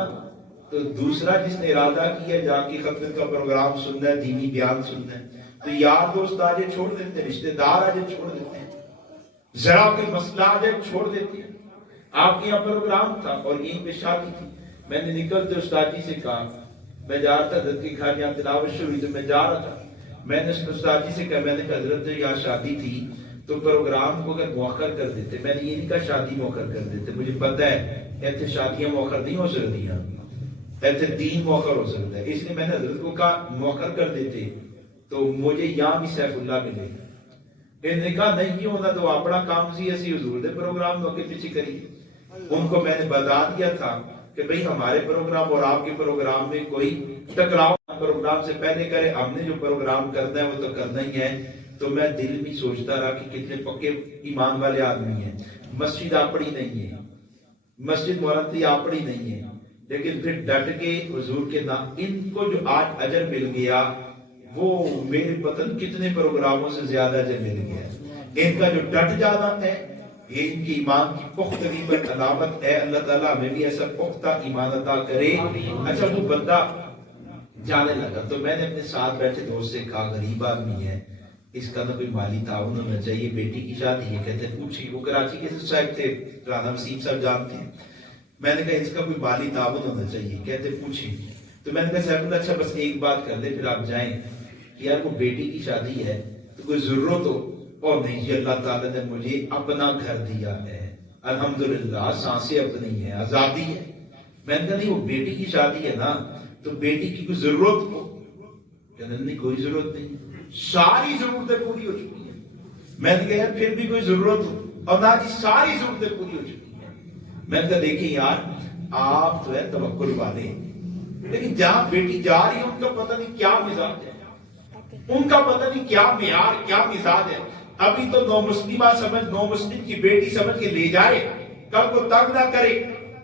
تو دوسرا جس نے ارادہ کیا جا کے ختم کا پروگرام سننا ہے، دینی بیان سننا ہے، تو یار دوست آجے چھوڑ دیتے ہیں، رشتہ دار آجے چھوڑ دیتے ہیں، ذرا کوئی مسئلہ آجے چھوڑ دیتے ہیں۔ آپ کے یہاں پروگرام تھا اور یہیں پہ شادی تھی، میں نے نکلتے استاد جی سے کہا، میں جا رہا تھا حضرت کے گھر، یہاں تلاوت شروع ہوئی تو میں جا رہا تھا، میں نے استاد جی سے کہا، میں نے کہا حضرت یہاں شادی تھی تو پروگرام کو اگر مؤخر کر دیتے، میں نے یہ نہیں کہا شادی مؤخر کر دیتے، مجھے پتہ ہے ایسے شادیاں مؤخر نہیں ہو سکتی ہیں، ایسے دین مؤخر ہو سکتا ہے، اس لیے میں نے حضرت کو کہا مؤخر کر دیتے تو مجھے یہاں بھی سیف اللہ ملے۔ انہوں نے کہا نہیں کیوں ہونا تو اپنا کام سی اسی حضور دے پروگرام نو کے پیچھے کریے۔ ان کو میں نے بتا دیا تھا کہ بھئی ہمارے پروگرام اور آپ کے پروگرام میں کوئی ٹکراؤ پروگرام سے پہلے کرے، ہم نے جو پروگرام کرنا ہے وہ تو کرنا ہی ہے۔ تو میں دل میں سوچتا رہا کہ کتنے پکے ایمان والے آدمی ہیں، مسجد اپنی نہیں ہے، مسجد مولانتی اپنی نہیں ہے، لیکن پھر ڈٹ کے حضور کے نام، ان کو جو آج اجر مل گیا وہ میرے پتن کتنے پروگراموں سے زیادہ اجر مل گیا۔ ان کا جو ڈٹ جانا ہے یہ ان کی ایمان کی پختگی پر علامت ہے۔ اللہ تعالیٰ ہمیں بھی ایسا پختہ ایمان عطا کرے۔ اچھا وہ بندہ جانے لگا تو میں نے اپنے ساتھ بیٹھے دوست سے کہا غریب آدمی ہے، اس کا نہ کوئی مالی تعاون ہونا چاہیے، بیٹی کی شادی ہے، کہتے ہیں پوچھی، وہ کراچی کے صاحب تھے، رانا وسیم صاحب جانتے ہیں۔ میں نے کہا اس کا کوئی مالی تعاون ہونا چاہیے، کہتے پوچھی۔ تو میں نے کہا صاحب اللہ اچھا بس ایک بات کر دے پھر آپ جائیں کہ یار وہ بیٹی کی شادی ہے تو کوئی ضرورت ہو؟ اور نہیں جی اللہ تعالیٰ نے مجھے اپنا گھر دیا ہے، الحمدللہ سانسیں اپنی ہیں، آزادی ہے۔ میں نے کہا نہیں وہ بیٹی کی شادی ہے نا تو بیٹی کی کوئی ضرورت ہو؟ کہتے نہیں کوئی ضرورت نہیں، ساری ضرورتیں پوری ہو چکی ہیں۔ میں نے کہا پھر بھی کوئی ضرورت ہو؟ اور نہ جی ساری ضرورتیں پوری ہو چکی ہیں۔ میں نے کہا دیکھیں یار آپ جو ہے توکل والے، لیکن جہاں بیٹی جا رہی ہے ان کا پتہ نہیں کیا مزاج ہے، ان کا پتہ نہیں کیا معیار کیا مزاج ہے۔ ابھی تو نو مسلمہ سمجھ، نو مسلم کی بیٹی سمجھ کے لے جائے، کل کو تنگ نہ کرے،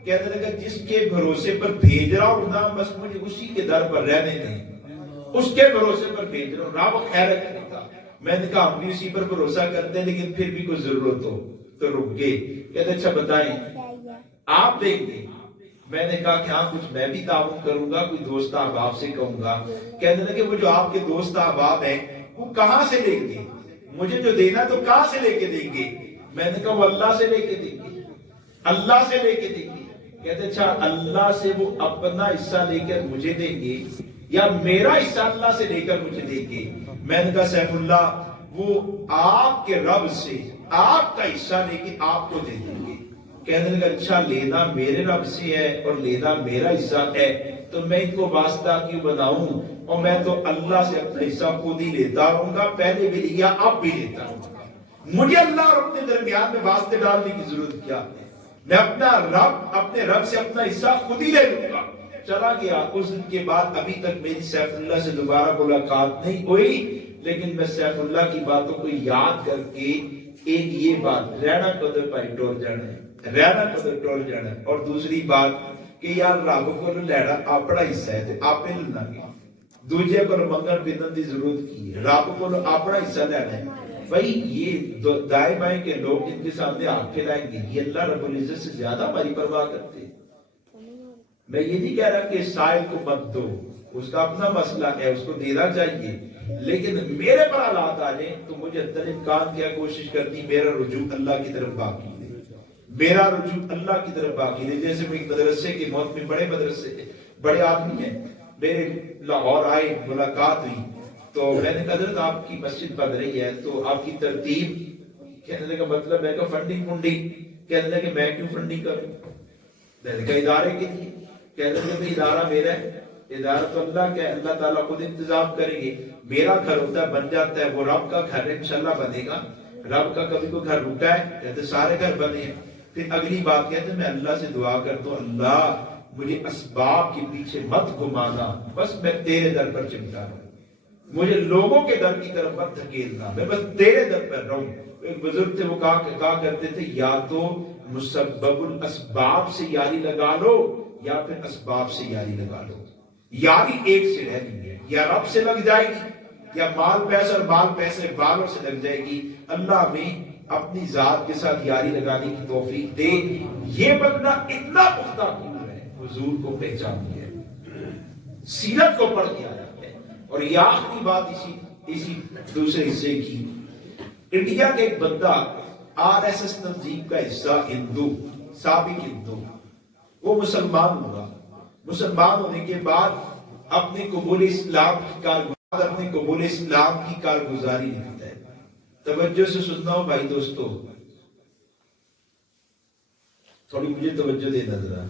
کہتے لگا جس کے بھروسے پر بھیج رہا ہوں نا بس مجھے اسی کے در پر رہنے دیں، اس کے بھروسے پر بھیج رہا ہوں، راہ و خیرت کرے گا۔ میں نے کہا ہم بھی اسی پر بھروسہ کرتے ہیں لیکن پھر بھی کوئی ضرورت ہو تو رک گئے۔ کہتے اچھا بتائیں آپ دیں گے؟ میں نے کہا کہ ہاں کچھ میں بھی تعاون کروں گا، کوئی دوست احباب سے کہوں گا۔ کہنے لگے وہ جو آپ کے دوست احباب ہیں وہ کہاں سے لیں گے؟ مجھے جو دینا تو کہاں سے لے کے دیں گے؟ میں نے کہا وہ اللہ سے لے کے دیں گے۔ اللہ سے لے کے دیں گے. کہتے اچھا اللہ سے وہ اپنا حصہ لے کر مجھے دیں گے یا میرا حصہ اللہ سے لے کر مجھے دیں گے؟ میں نے کہا سیف اللہ وہ آپ کے رب سے آپ کا حصہ لے کے آپ کو دے دیں گے. کہنے لگا اچھا لینا میرے رب سے ہے اور لینا میرا حصہ ہے تو میں ان کو واسطہ کیوں بناؤں، اور میں تو اللہ سے اپنا حصہ خود ہی لیتا رہوں گا، پہلے بھی لیا اب بھی لیتا رہوں گا. مجھے اللہ اور اپنے درمیان میں واسطے ڈالنے کی ضرورت کیا ہے؟ میں اپنے رب سے اپنا حصہ خود ہی لے لوں گا. چلا گیا. اس دن کے بعد ابھی تک میری سیف اللہ سے دوبارہ ملاقات نہیں ہوئی، لیکن میں سیف اللہ کی باتوں کو یاد کر کے ایک یہ بات رہنا قدر پائی ٹور جانا ہے، رہنا قدر ٹور جانا ہے، اور دوسری بات کہ یار رب کو لینا اپنا حصہ ہے تو آپ لینا گے، دوجے کو منگن پندن کی ضرورت کی ہے، رب کو اپنا حصہ لینا ہے. بھائی یہ دائیں بائیں کے لوگ جن کے سامنے آنکھ پھیلائیں گے یہ اللہ رب العزت سے زیادہ ہماری پرواہ کرتے ہیں. میں یہ نہیں کہہ رہا کہ سائل کو مت دو، اس کا اپنا مسئلہ ہے، اس کو دینا چاہیے، لیکن میرے پر حالات آ جائیں تو مجھے حتی الامکان کیا کوشش کرتی میرا رجوع اللہ کی طرف باقی دے، میرا رجوع اللہ کی طرف باقی دے. جیسے وہ ایک مدرسے کی موت میں بڑے مدرسے بڑے آدمی ہیں میرے لاہور آئے، ملاقات ہوئی تو میں نے کہا حضرت آپ کی مسجد بن رہی ہے تو آپ کی ترتیب، کہنے لگا مطلب میں کہا فنڈنگ، کہنے لگا کہ میں کیوں فنڈنگ کروں؟ میں نے کہا ادارے کے لیے. کہنے لگا ادارہ میرا ہے، ادارہ تو اللہ کا ہے، اللہ تعالیٰ خود انتظام کریں گے. میرا گھر ہوتا ہے بن جاتا ہے، وہ رب کا گھر انشاءاللہ بنے گا. رب کا کبھی کوئی گھر رکا ہے؟ کہتے سارے گھر بنے ہیں. پھر اگلی بات کہتے میں اللہ سے دعا کرتا ہوں اللہ مجھے اسباب کے پیچھے مت گھمانا، بس میں تیرے در پر چمٹا رہوں، مجھے لوگوں کے در کی طرف مت دھکیلنا، میں بس تیرے در پر رہوں. ایک بزرگ تھے وہ کہا کرتے تھے یا تو مسبب الاسباب سے یاری لگا لو یا پھر اسباب سے یاری لگا لو. یاری ایک سے رہتی ہے، یا رب سے لگ جائے گی یا مال پیسہ اور مال پیسے بالوں سے لگ جائے گی. اللہ میں اپنی ذات کے ساتھ یاری لگانے کی توفیق دے. یہ بندہ اتنا پختہ کیوں ہے، حضور کو پہچان گیا، سیرت کو پڑھ کے آیا ہے. اور یہ آخری بات اسی دوسرے حصے کی، انڈیا کے ایک بندہ آر ایس ایس تنظیم کا حصہ ہندو، سابق ہندو، وہ مسلمان ہوا. مسلمان ہونے کے بعد اپنے قبول اسلام کی کارگزاری لکھتا ہے. توجہ سے سننا ہو بھائی دوستو، تھوڑی مجھے توجہ دینا ذرا.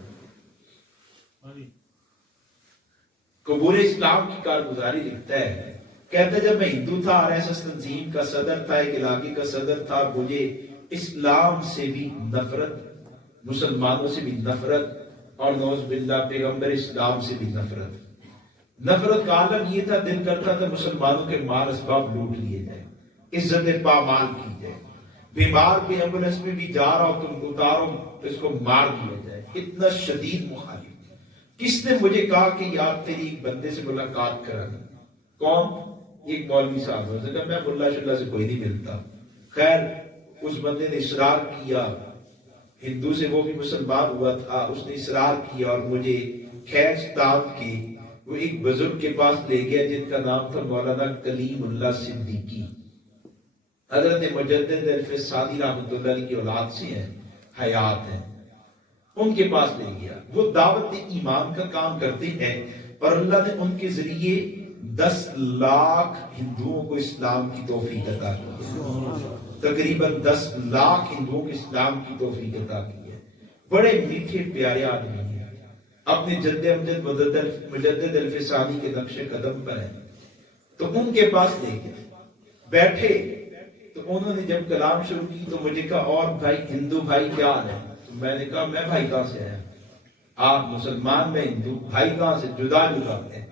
قبول اسلام کی کارگزاری لکھتا ہے، کہتا ہے جب میں ہندو تھا، آر ایس ایس تنظیم کا صدر تھا، ایک علاقے کا صدر تھا، مجھے اسلام سے بھی نفرت، مسلمانوں سے بھی نفرت، اور نعوذ باللہ پیغمبر اسلام سے بھی نفرت کا عالم یہ تھا. دل کرتا تھا مسلمانوں کے مال اسباب لوٹ لیے جائیں، عزت پامال کی جائے، بیمار پہ ایمبولینس میں بھی جا رہا ہو تم اتارو تو اس کو مار دیا جائے. اتنا شدید مخالف. کس نے مجھے کہا کہ یار تیری ایک بندے سے ملاقات کرا. کون؟ ایک مولوی صاحب. نے کہا میں ملا شلہ سے کوئی نہیں ملتا. خیر اس بندے نے اصرار کیا، ہندو سے وہ بھی مسلمان ہوا تھا، اس نے اصرار کیا اور مجھے خیرستان کے وہ ایک بزرگ کے پاس لے گیا جن کا نام تھا مولانا کلیم اللہ صدیقی. حضرت مجدد الفسانی رحمۃ اللہ علیہ کی اولاد سے ہیں، حیات ہیں. ان کے پاس لے گیا. وہ دعوت ایمان کا کام کرتے ہیں اور اللہ نے ان کے ذریعے 10 لاکھ ہندوؤں کو اسلام کی توفیق عطا کی. تقریباً 10 لاکھ ہندوؤں کو اسلام کی توفیق عطا کی ہے. بڑے میٹھے پیارے آدمی ہیں، اپنے جد امجد مجدد الفسانی کے نقش قدم پر ہیں. تو ان کے پاس لے گئے، بیٹھے تو انہوں نے جب کلام شروع کی تو مجھے کہا اور بھائی ہندو بھائی کیا حال ہے؟ میں نے کہا میں بھائی کہاں سے آیا؟ آپ مسلمان میں ہندو، بھائی کہاں سے؟ جدا ہیں.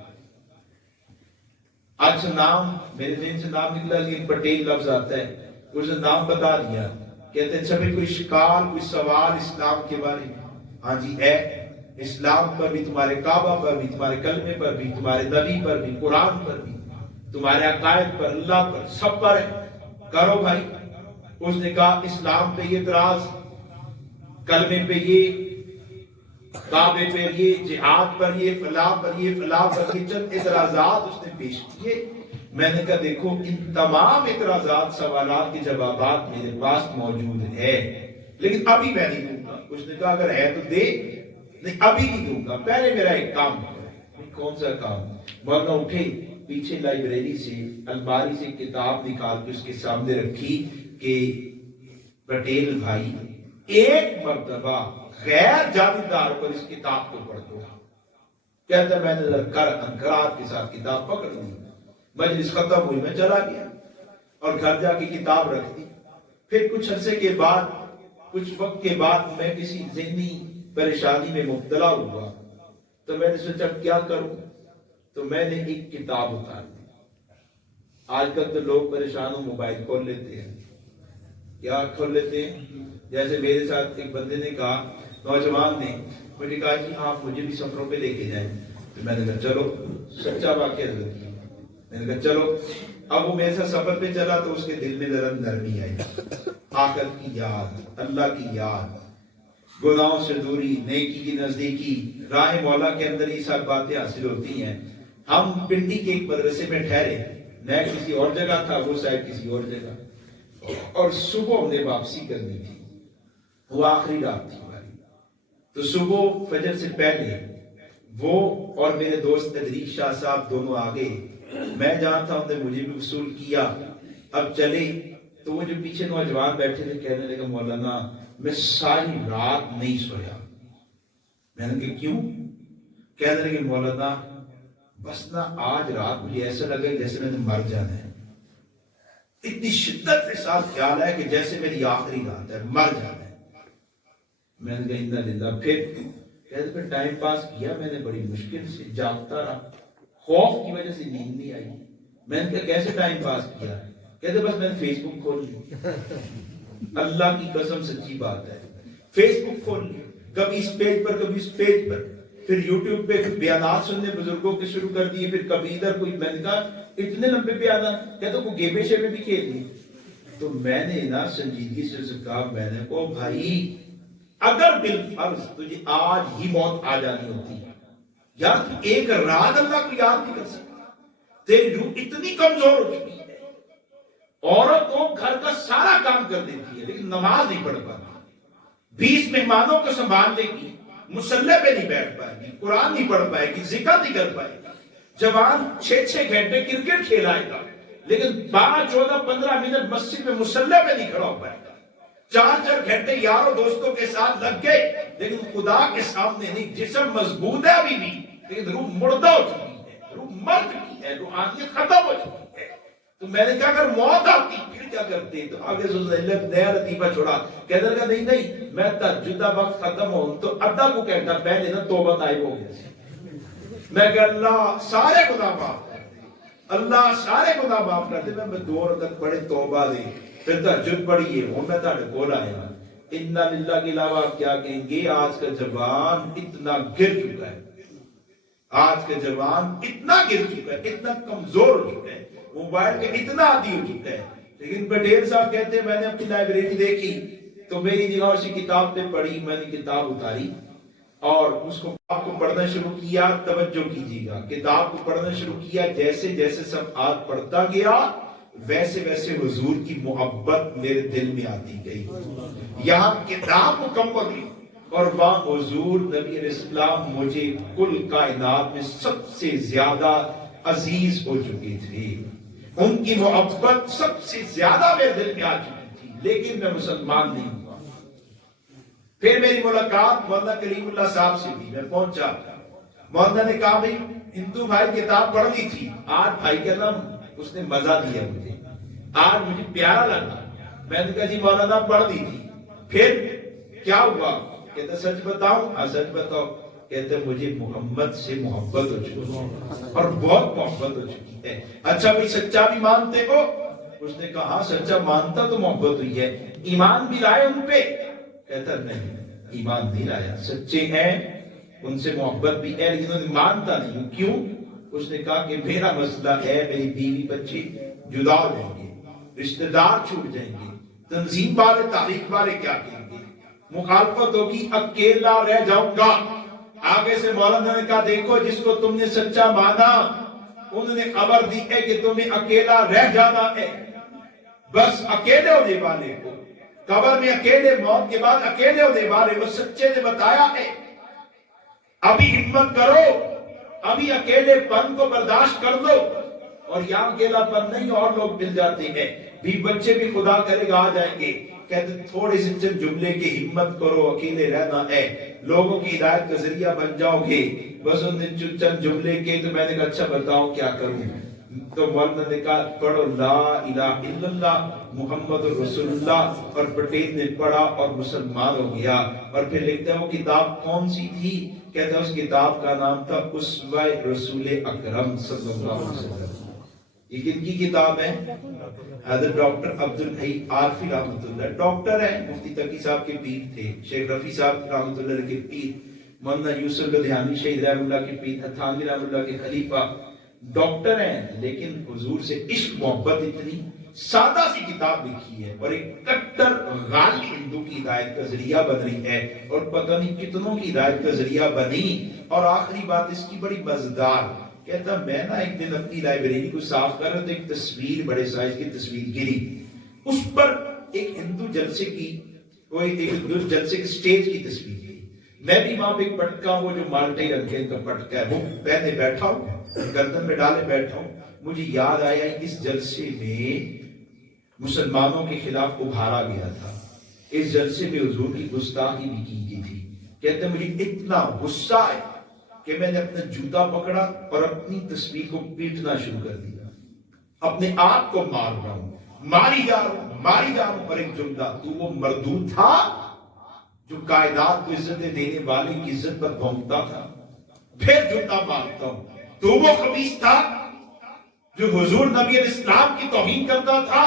اچھا نام میرے ذہن سے نام نکلا لیکن پٹیل لفظ آتا ہے، اس نے نام بتا دیا. کہتے ہیں اچھا بھائی کوئی شکال کوئی سوال اسلام کے بارے میں؟ ہاں جی ہے. اسلام پر بھی، تمہارے کعبہ پر بھی، تمہارے کلمے پر بھی، تمہارے نبی پر بھی، قرآن پر بھی، تمہارے عقائد پر، اللہ پر، سب پر ہے. کرو بھائی. اس نے کہا اسلام پہ یہ اعتراض، کلمے پہ یہ، کعبے پہ یہ، جہاد پر یہ، فلاں پر یہ، فلاں پر یہ، چند اعتراضات اس نے پیش کیے. میں نے کہا دیکھو ان تمام اعتراضات سوالات کے جوابات میرے پاس موجود ہے، لیکن ابھی میں نہیں دوں گا. اس نے کہا اگر ہے تو دے، نہیں ابھی نہیں دوں گا، پہلے میرا ایک کام کرو۔ کون سا کام؟ مولانا اٹھے، پیچھے لائبریری سے الماری سے کتاب نکال کے اس کے سامنے رکھی کہ پٹیل بھائی ایک مرتبہ غیر جانبدار پر اس کتاب کو پڑھ دو۔ کہتا ہے میں نے انکرات کے ساتھ کتاب پکڑ لی، مجلس ختم ہوئی، میں چلا گیا اور گھر جا کے کتاب رکھ دی۔ پھر کچھ عرصے کے بعد، کچھ وقت کے بعد میں کسی ذہنی پریشانی میں مبتلا ہوا، تو میں نے سوچا کیا کروں، تو میں نے ایک کتاب اتار دی۔ آج کل تو لوگ پریشان ہو موبائل کھول لیتے ہیں، کیا کھول لیتے ہیں؟ جیسے میرے ساتھ ایک بندے نے کہا، نوجوان نے مجھے کہا کہ آپ مجھے بھی سفروں پہ لے کے جائیں، تو میں نے کہا چلو، سچا واقعہ حضرت کی، میں نے کہا چلو۔ اب وہ میرے ساتھ سفر پہ چلا تو اس کے دل میں ذرا نرمی آئی، آخرت کی یاد، اللہ کی یاد، گناہوں سے دوری، نیکی کی نزدیکی، راہ مولا کے اندر یہ سب باتیں حاصل ہوتی ہیں۔ ہم پنڈی کے ایک مدرسے میں ٹھہرے، میں کسی اور جگہ تھا، وہ صاحب کسی اور جگہ، اور صبح ہم نے واپسی کرنی تھی، وہ آخری رات تھی ہماری، تو صبح فجر سے پہلے وہ اور میرے دوست ادریس شاہ صاحب دونوں آگے، میں جہاں تھا انہوں نے مجھے بھی وصول کیا۔ اب چلے تو وہ جو پیچھے نوجوان بیٹھے تھے کہنے لگا مولانا میں ساری رات نہیں سویا۔ میں نے کہا کیوں؟ کہنے لگے مولانا بس نا آج رات مجھے ایسا لگا جیسے میں نے مر جانا ہے، اتنی شدت کے ساتھ خیال ہے کہ جیسے میری آخری رات ہے، مر جانا ہے۔ میں نے کہا انا للہ۔ پھر ٹائم پاس کیا، میں نے بڑی مشکل سے جاگتا رہا، خوف کی وجہ سے نیند نہیں آئی۔ میں نے کہا کیسے ٹائم پاس کیا؟ کہتے بس میں نے فیس بک کھول لی، اللہ کی قسم سچی بات ہے، فیس بک کھول لی، کبھی اس پیج پر کبھی اس پیج پر، پھر یوٹیوب پہ بیانات سننے بزرگوں کے شروع کر دیے، پھر کبھی ادھر کوئی، میں نے کہا اتنے لمبے بیانات، کہتے کوئی گیبے شیبے بھی کھیل لی۔ تو میں نے نا سنجیدگی سے کہا، میں نے کہا بھائی اگر بالفرض تجھے آج ہی موت آ جانی ہوتی ہے یار، ایک رات اللہ کو یاد نہیں کر سکتا، تیری روح اتنی کمزور ہو چکی ہے۔ عورت کو گھر کا سارا کام کر دیتی ہے لیکن نماز نہیں پڑھ پاتی، 20 مہمانوں کو سنبھال لے گی، مصلی پہ نہیں بیٹھ پائے گی، قرآن نہیں پڑھ پائے گی، ذکر نہیں کر پائے گی۔ جوان 6 گھنٹے کرکٹ کھیلائے گا لیکن 12 14 15 منٹ مسجد میں مصلی پہ نہیں کھڑا ہو پائے گا، 4 گھنٹے یاروں دوستوں کے ساتھ لگ گئے لیکن خدا کے سامنے نہیں۔ جسم مضبوط ہے ابھی بھی لیکن روح مردہ ہو چکی ہے، روح مر چکی ہے، روحانیت ختم ہو چکی ہے۔ تو میں نے کہا اگر موت آتی پھر کیا کرتے؟ تو آگے نیا لطیفہ چھوڑا، کہنے لگا نہیں نہیں میں تہجد وقت ختم ہوں تو آدھا کو گھنٹہ پہلے نا توبہ طائب ہو گیا۔ میں کہ اللہ سارے گناہ معاف کر دے، اللہ سارے گناہ معاف کر دے۔ میں 2 رکعت پڑھے توبہ دے، پھر تہجد پڑھیے، ہوں میں تہاڈے کول آیا۔ انا للہ کے علاوہ آپ کیا کہیں گے؟ آج کا جوان اتنا گر چکا ہے، آج کا جوان اتنا گر چکا ہے، اتنا کمزور ہو چکا ہے، موبائل کا اتنا عادی ہو چکا ہے۔ لیکن پٹیل صاحب کہتے ہیں میں نے اپنی لائبریری دیکھی تو میری نگاہ اسی کتاب پہ پڑھی، میں نے کتاب اتاری اور اس کو آپ کو پڑھنا شروع کیا۔ توجہ کیجیے گا، کتاب کو پڑھنا شروع کیا، جیسے جیسے صفحات پڑھتا گیا ویسے ویسے حضور کی محبت میرے دل میں آتی گئی۔ یہاں کتاب مکمل ہوئی اور وہاں حضور نبی علیہ السلام مجھے کل کائنات میں سب سے زیادہ عزیز ہو چکے تھے، ان کی محبت سب سے زیادہ میرے دل میں آ چکی تھی، لیکن میں مسلمان نہیں ہوا۔ پھر میری ملاقات مولانا کریم اللہ صاحب سے بھی، میں پہنچا، مولانا نے کہا بھائی ہندو بھائی کتاب پڑھنی تھی آج، بھائی کا نام، اس نے مزہ دیا مجھے، آج مجھے پیارا لگا۔ میں نے کہا جی مولانا پڑھ دی تھی، پھر کیا ہوا؟ کہتے سچ بتاؤں؟ ہاں سچ بتاؤ۔ کہتے مجھے محمد سے محبت ہو چکی ہے اور بہت محبت ہو چکی ہے۔ اچھا بھائی سچا بھی مانتے ہو؟ اس نے کہا ہاں سچا مانتا تو محبت ہوئی ہے، ایمان بھی لائے ان پہ؟ کہتا نہیں ایمان نہیں لایا، سچے ہیں ان سے محبت بھی ہے لیکن انہیں مانتا نہیں ہوں۔ کیوں؟ اس نے کہا کہ میرا مسئلہ ہے میری بیوی بچے جدا ہو جائیں گے، رشتہ دار چھوٹ جائیں گے، تنظیم والے تحریک والے کیا کہیں گے، مخالفت ہوگی، اکیلا رہ جاؤں گا۔ آگے سے مولانا نے کہا دیکھو جس کو تم نے سچا مانا انہوں نے خبر دی ہے کہ تمہیں اکیلا رہ جانا ہے، بس اکیلے ہونے والے کو قبر میں اکیلے، موت کے بعد اکیلے ہونے والے، وہ سچے نے بتایا ہے ابھی ہمت کرو، ابھی اکیلے پن کو برداشت کر لو. اور یہاں اکیلا پن نہیں، اور لوگ مل جاتے ہیں، بھی بچے بھی خدا کرے گا آ جائیں گے. کہتے تھوڑے سے چند جملے کی ہمت کرو، اکیلے رہنا ہے، لوگوں کی ہدایت کا ذریعہ بن جاؤ گے. بس ان چند جملے کے تو میں نے کہا اچھا بتاؤ کیا کروں. تو مولانا نے کہا پڑھو لا الہ الا اللہ محمد رسول اللہ، اور پٹیل نے پڑھا اور مسلمان ہو گیا. اور پھر لکھتے ہیں وہ کتاب کون سی تھی؟ کہتے ہیں اس کتاب کا نام تھا اسوہ رسول اکرم صلی اللہ علیہ وسلم. یہ کن کی کتاب ہے؟ حضرت ڈاکٹر عبدالحی عارفی رحمۃ اللہ، ڈاکٹر ہیں، مفتی تقی صاحب کے پیر تھے، شیخ رفیع صاحب رحمۃ اللہ کے پیر، مولانا یوسف لدھیانی شہید رحمۃ اللہ کے پیر، تھانوی رحمۃ اللہ کے خلیفہ، ڈاکٹر ہیں، لیکن حضور سے عشق محبت اتنی، سادہ سی کتاب لکھی ہے اور ایک کٹر غالی ہندو کی ہدایت کا ذریعہ بن رہی ہے، اور پتہ نہیں کتنوں کی ہدایت کا ذریعہ بنی. اور آخری بات اس کی بڑی مزیدار، کہتا میں نا ایک دن اپنی لائبریری کو صاف کر رہا تو ایک تصویر، بڑے سائز کی تصویر گری، اس پر ایک ہندو جلسے کی، وہ ایک ہندو جلسے کی سٹیج کی تصویر گری. میں بھی وہاں پہ ایک پٹکا، وہ جو مالٹے رنگ کے کا پٹکا ہے وہ پہنے بیٹھا ہوں، گردن میں ڈالے بیٹھا ہوں. مجھے یاد آیا اس جلسے میں مسلمانوں کے خلاف ابھارا گیا تھا، اس جلسے میں حضور کی گستاخی بھی کی گئی تھی. کہتے ہیں مجھے اتنا غصہ ہے کہ میں نے اپنا جوتا پکڑا اور اپنی تصویر کو پیٹنا شروع کر دیا، اپنے آپ کو مار رہا ہوں، ماری جا رہا ہوں، ماری جا رہا ہوں. اور ایک جملہ، تو وہ مردود تھا جو کائنات کو عزتیں دینے والے کی عزت پر بھونکتا تھا، پھر جوتا مارتا ہوں. تو وہ خبیث تھا جو حضور نبی اسلام کی توہین کرتا تھا،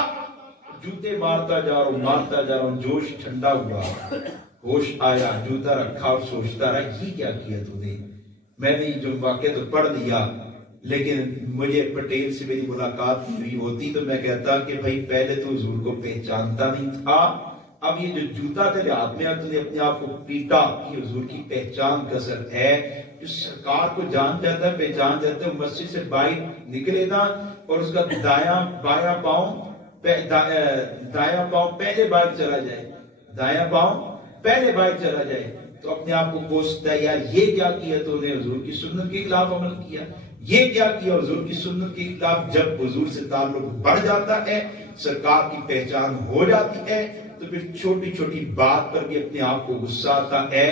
جوتے مارتا جا رہا ہوں، مارتا جا رہا ہوں. جوش ٹھنڈا ہوا، ہوش آیا، جوتا رکھا اور سوچتا رہا یہ کیا کیا تو نے. میں نے جو واقعہ تو پڑھ لیا، لیکن مجھے پٹیل سے میری ملاقات ہوئی ہوتی تو میں کہتا کہ بھائی پہلے تو حضور کو پہچانتا نہیں تھا، اب یہ جو جوتا تیرے ہاتھ میں تو نے اپنے آپ کو پیٹا، یہ حضور کی پہچان کا اثر ہے. جو سرکار کو جان جاتا ہے، پہچان جاتا ہے، مسجد سے باہر نکلے نا اور اس کا بایاں پاؤں پہلے باہر چلا جائے، دایاں پاؤں پہلے باہر چلا جائے تو اپنے آپ کو کوستا ہے یار یہ کیا کیا تو نے حضور کی سنت کے خلاف عمل کیا، یہ کیا کیا حضور کی سنت کے خلاف. جب حضور سے تعلق بڑھ جاتا ہے، سرکار کی پہچان ہو جاتی ہے، تو پھر چھوٹی چھوٹی بات پر بھی اپنے آپ کو غصہ آتا ہے.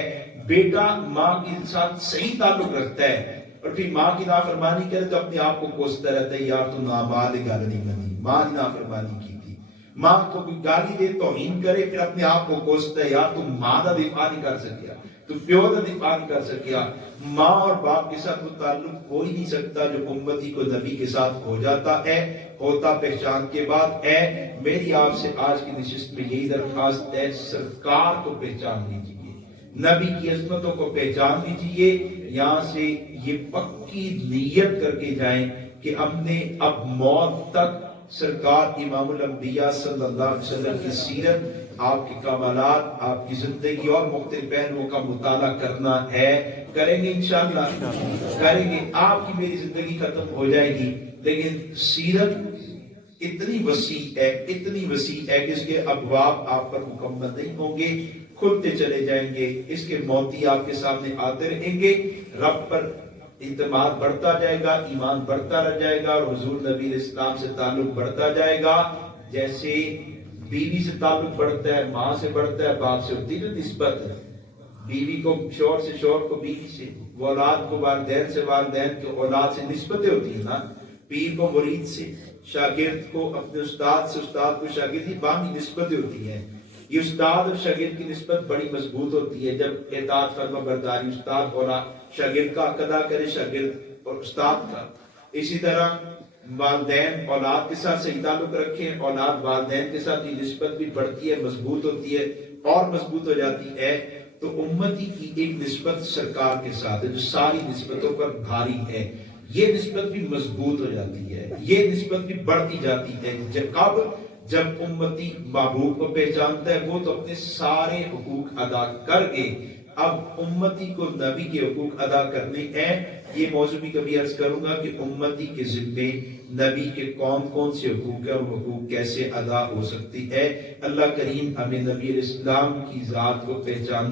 بیٹا ماں کے ساتھ صحیح تعلق رکھتا ہے اور پھر ماں کی نافرمانی کرے تو اپنے آپ کو کوستا رہتا ہے یار تو نابالغ گال نہیں بنی، ماں نے نافرمانی کی تھی. ماں کو کوئی گالی دے، توہین کرے، پھر اپنے آپ کو کوستا ہے یار تو ماں کا دفاع نہیں کر سکیا، تو پیو کا دفاع نہیں کر سکیا. ماں اور باپ کے ساتھ وہ تعلق ہو ہی نہیں سکتا جو امتی کو نبی کے ساتھ ہو جاتا ہے، ہوتا پہچان کے بعد ہے. میری آپ سے آج کی نشست میں یہی درخواست ہے، سرکار کو پہچان لیجیے، نبی کی عظمتوں کو پہچان لیجیے. یہاں سے یہ پکی نیت کر کے جائیں کہ ہم نے اب موت تک سرکار امام الانبیاء صلی اللہ علیہ وسلم کی سیرت، آپ کے کمالات، آپ کی زندگی اور مختلف پہلوؤں کا مطالعہ کرنا ہے. کریں گے انشاءاللہ، کریں گے. آپ کی میری زندگی ختم ہو جائے گی، لیکن سیرت اتنی وسیع ہے، اتنی وسیع ہے کہ اس کے ابواب آپ پر مکمل نہیں ہوں گے، کھلتے چلے جائیں گے. اس کے موتی آپ کے سامنے آتے رہیں گے. رب پر اعتماد بڑھتا جائے گا، ایمان بڑھتا رہ جائے گا، اور حضور نبی اسلام سے تعلق بڑھتا جائے گا. جیسے بیوی سے تعلق بڑھتا ہے، ماں سے بڑھتا ہے، باپ سے ہوتی ہے نسبت، بیوی کو شوہر سے، شوہر کو بیوی سے، اولاد کو والدین سے، والدین کے اولاد سے نسبتیں ہوتی ہیں نا. پیر کو مرید سے، شاگرد کو اپنے استاد سے، استاد کو شاگرد، کی باہمی نسبتیں ہوتی ہیں. یہ استاد اور شاگرد کی نسبت بڑی مضبوط ہوتی ہے جب اطاعت فرما برداری استاد اور شاگرد کا ادا کرے، شاگرد اور استاد کا. اسی طرح والدین اولاد کے ساتھ صحیح تعلق رکھیں، اولاد والدین کے ساتھ یہ نسبت بھی بڑھتی ہے، مضبوط ہوتی ہے اور مضبوط ہو جاتی ہے. تو امتی کی ایک نسبت سرکار کے ساتھ ہے جو ساری نسبتوں پر بھاری ہے، یہ نسبت بھی مضبوط ہو جاتی ہے، یہ نسبت بھی بڑھتی جاتی ہے. جب امتی محبوب کو پہچانتا ہے، وہ تو اپنے سارے حقوق ادا کر کے اب امتی کو نبی کے حقوق ادا کرنے ہیں. یہ موضوع بھی کبھی عرض کروں گا کہ امتی کے ذمے نبی کے کون کون سے حقوق ہیں اور حقوق کیسے ادا ہو سکتی ہے. اللہ کریم ہمیں نبی علیہ السلام کی ذات کو پہچاننے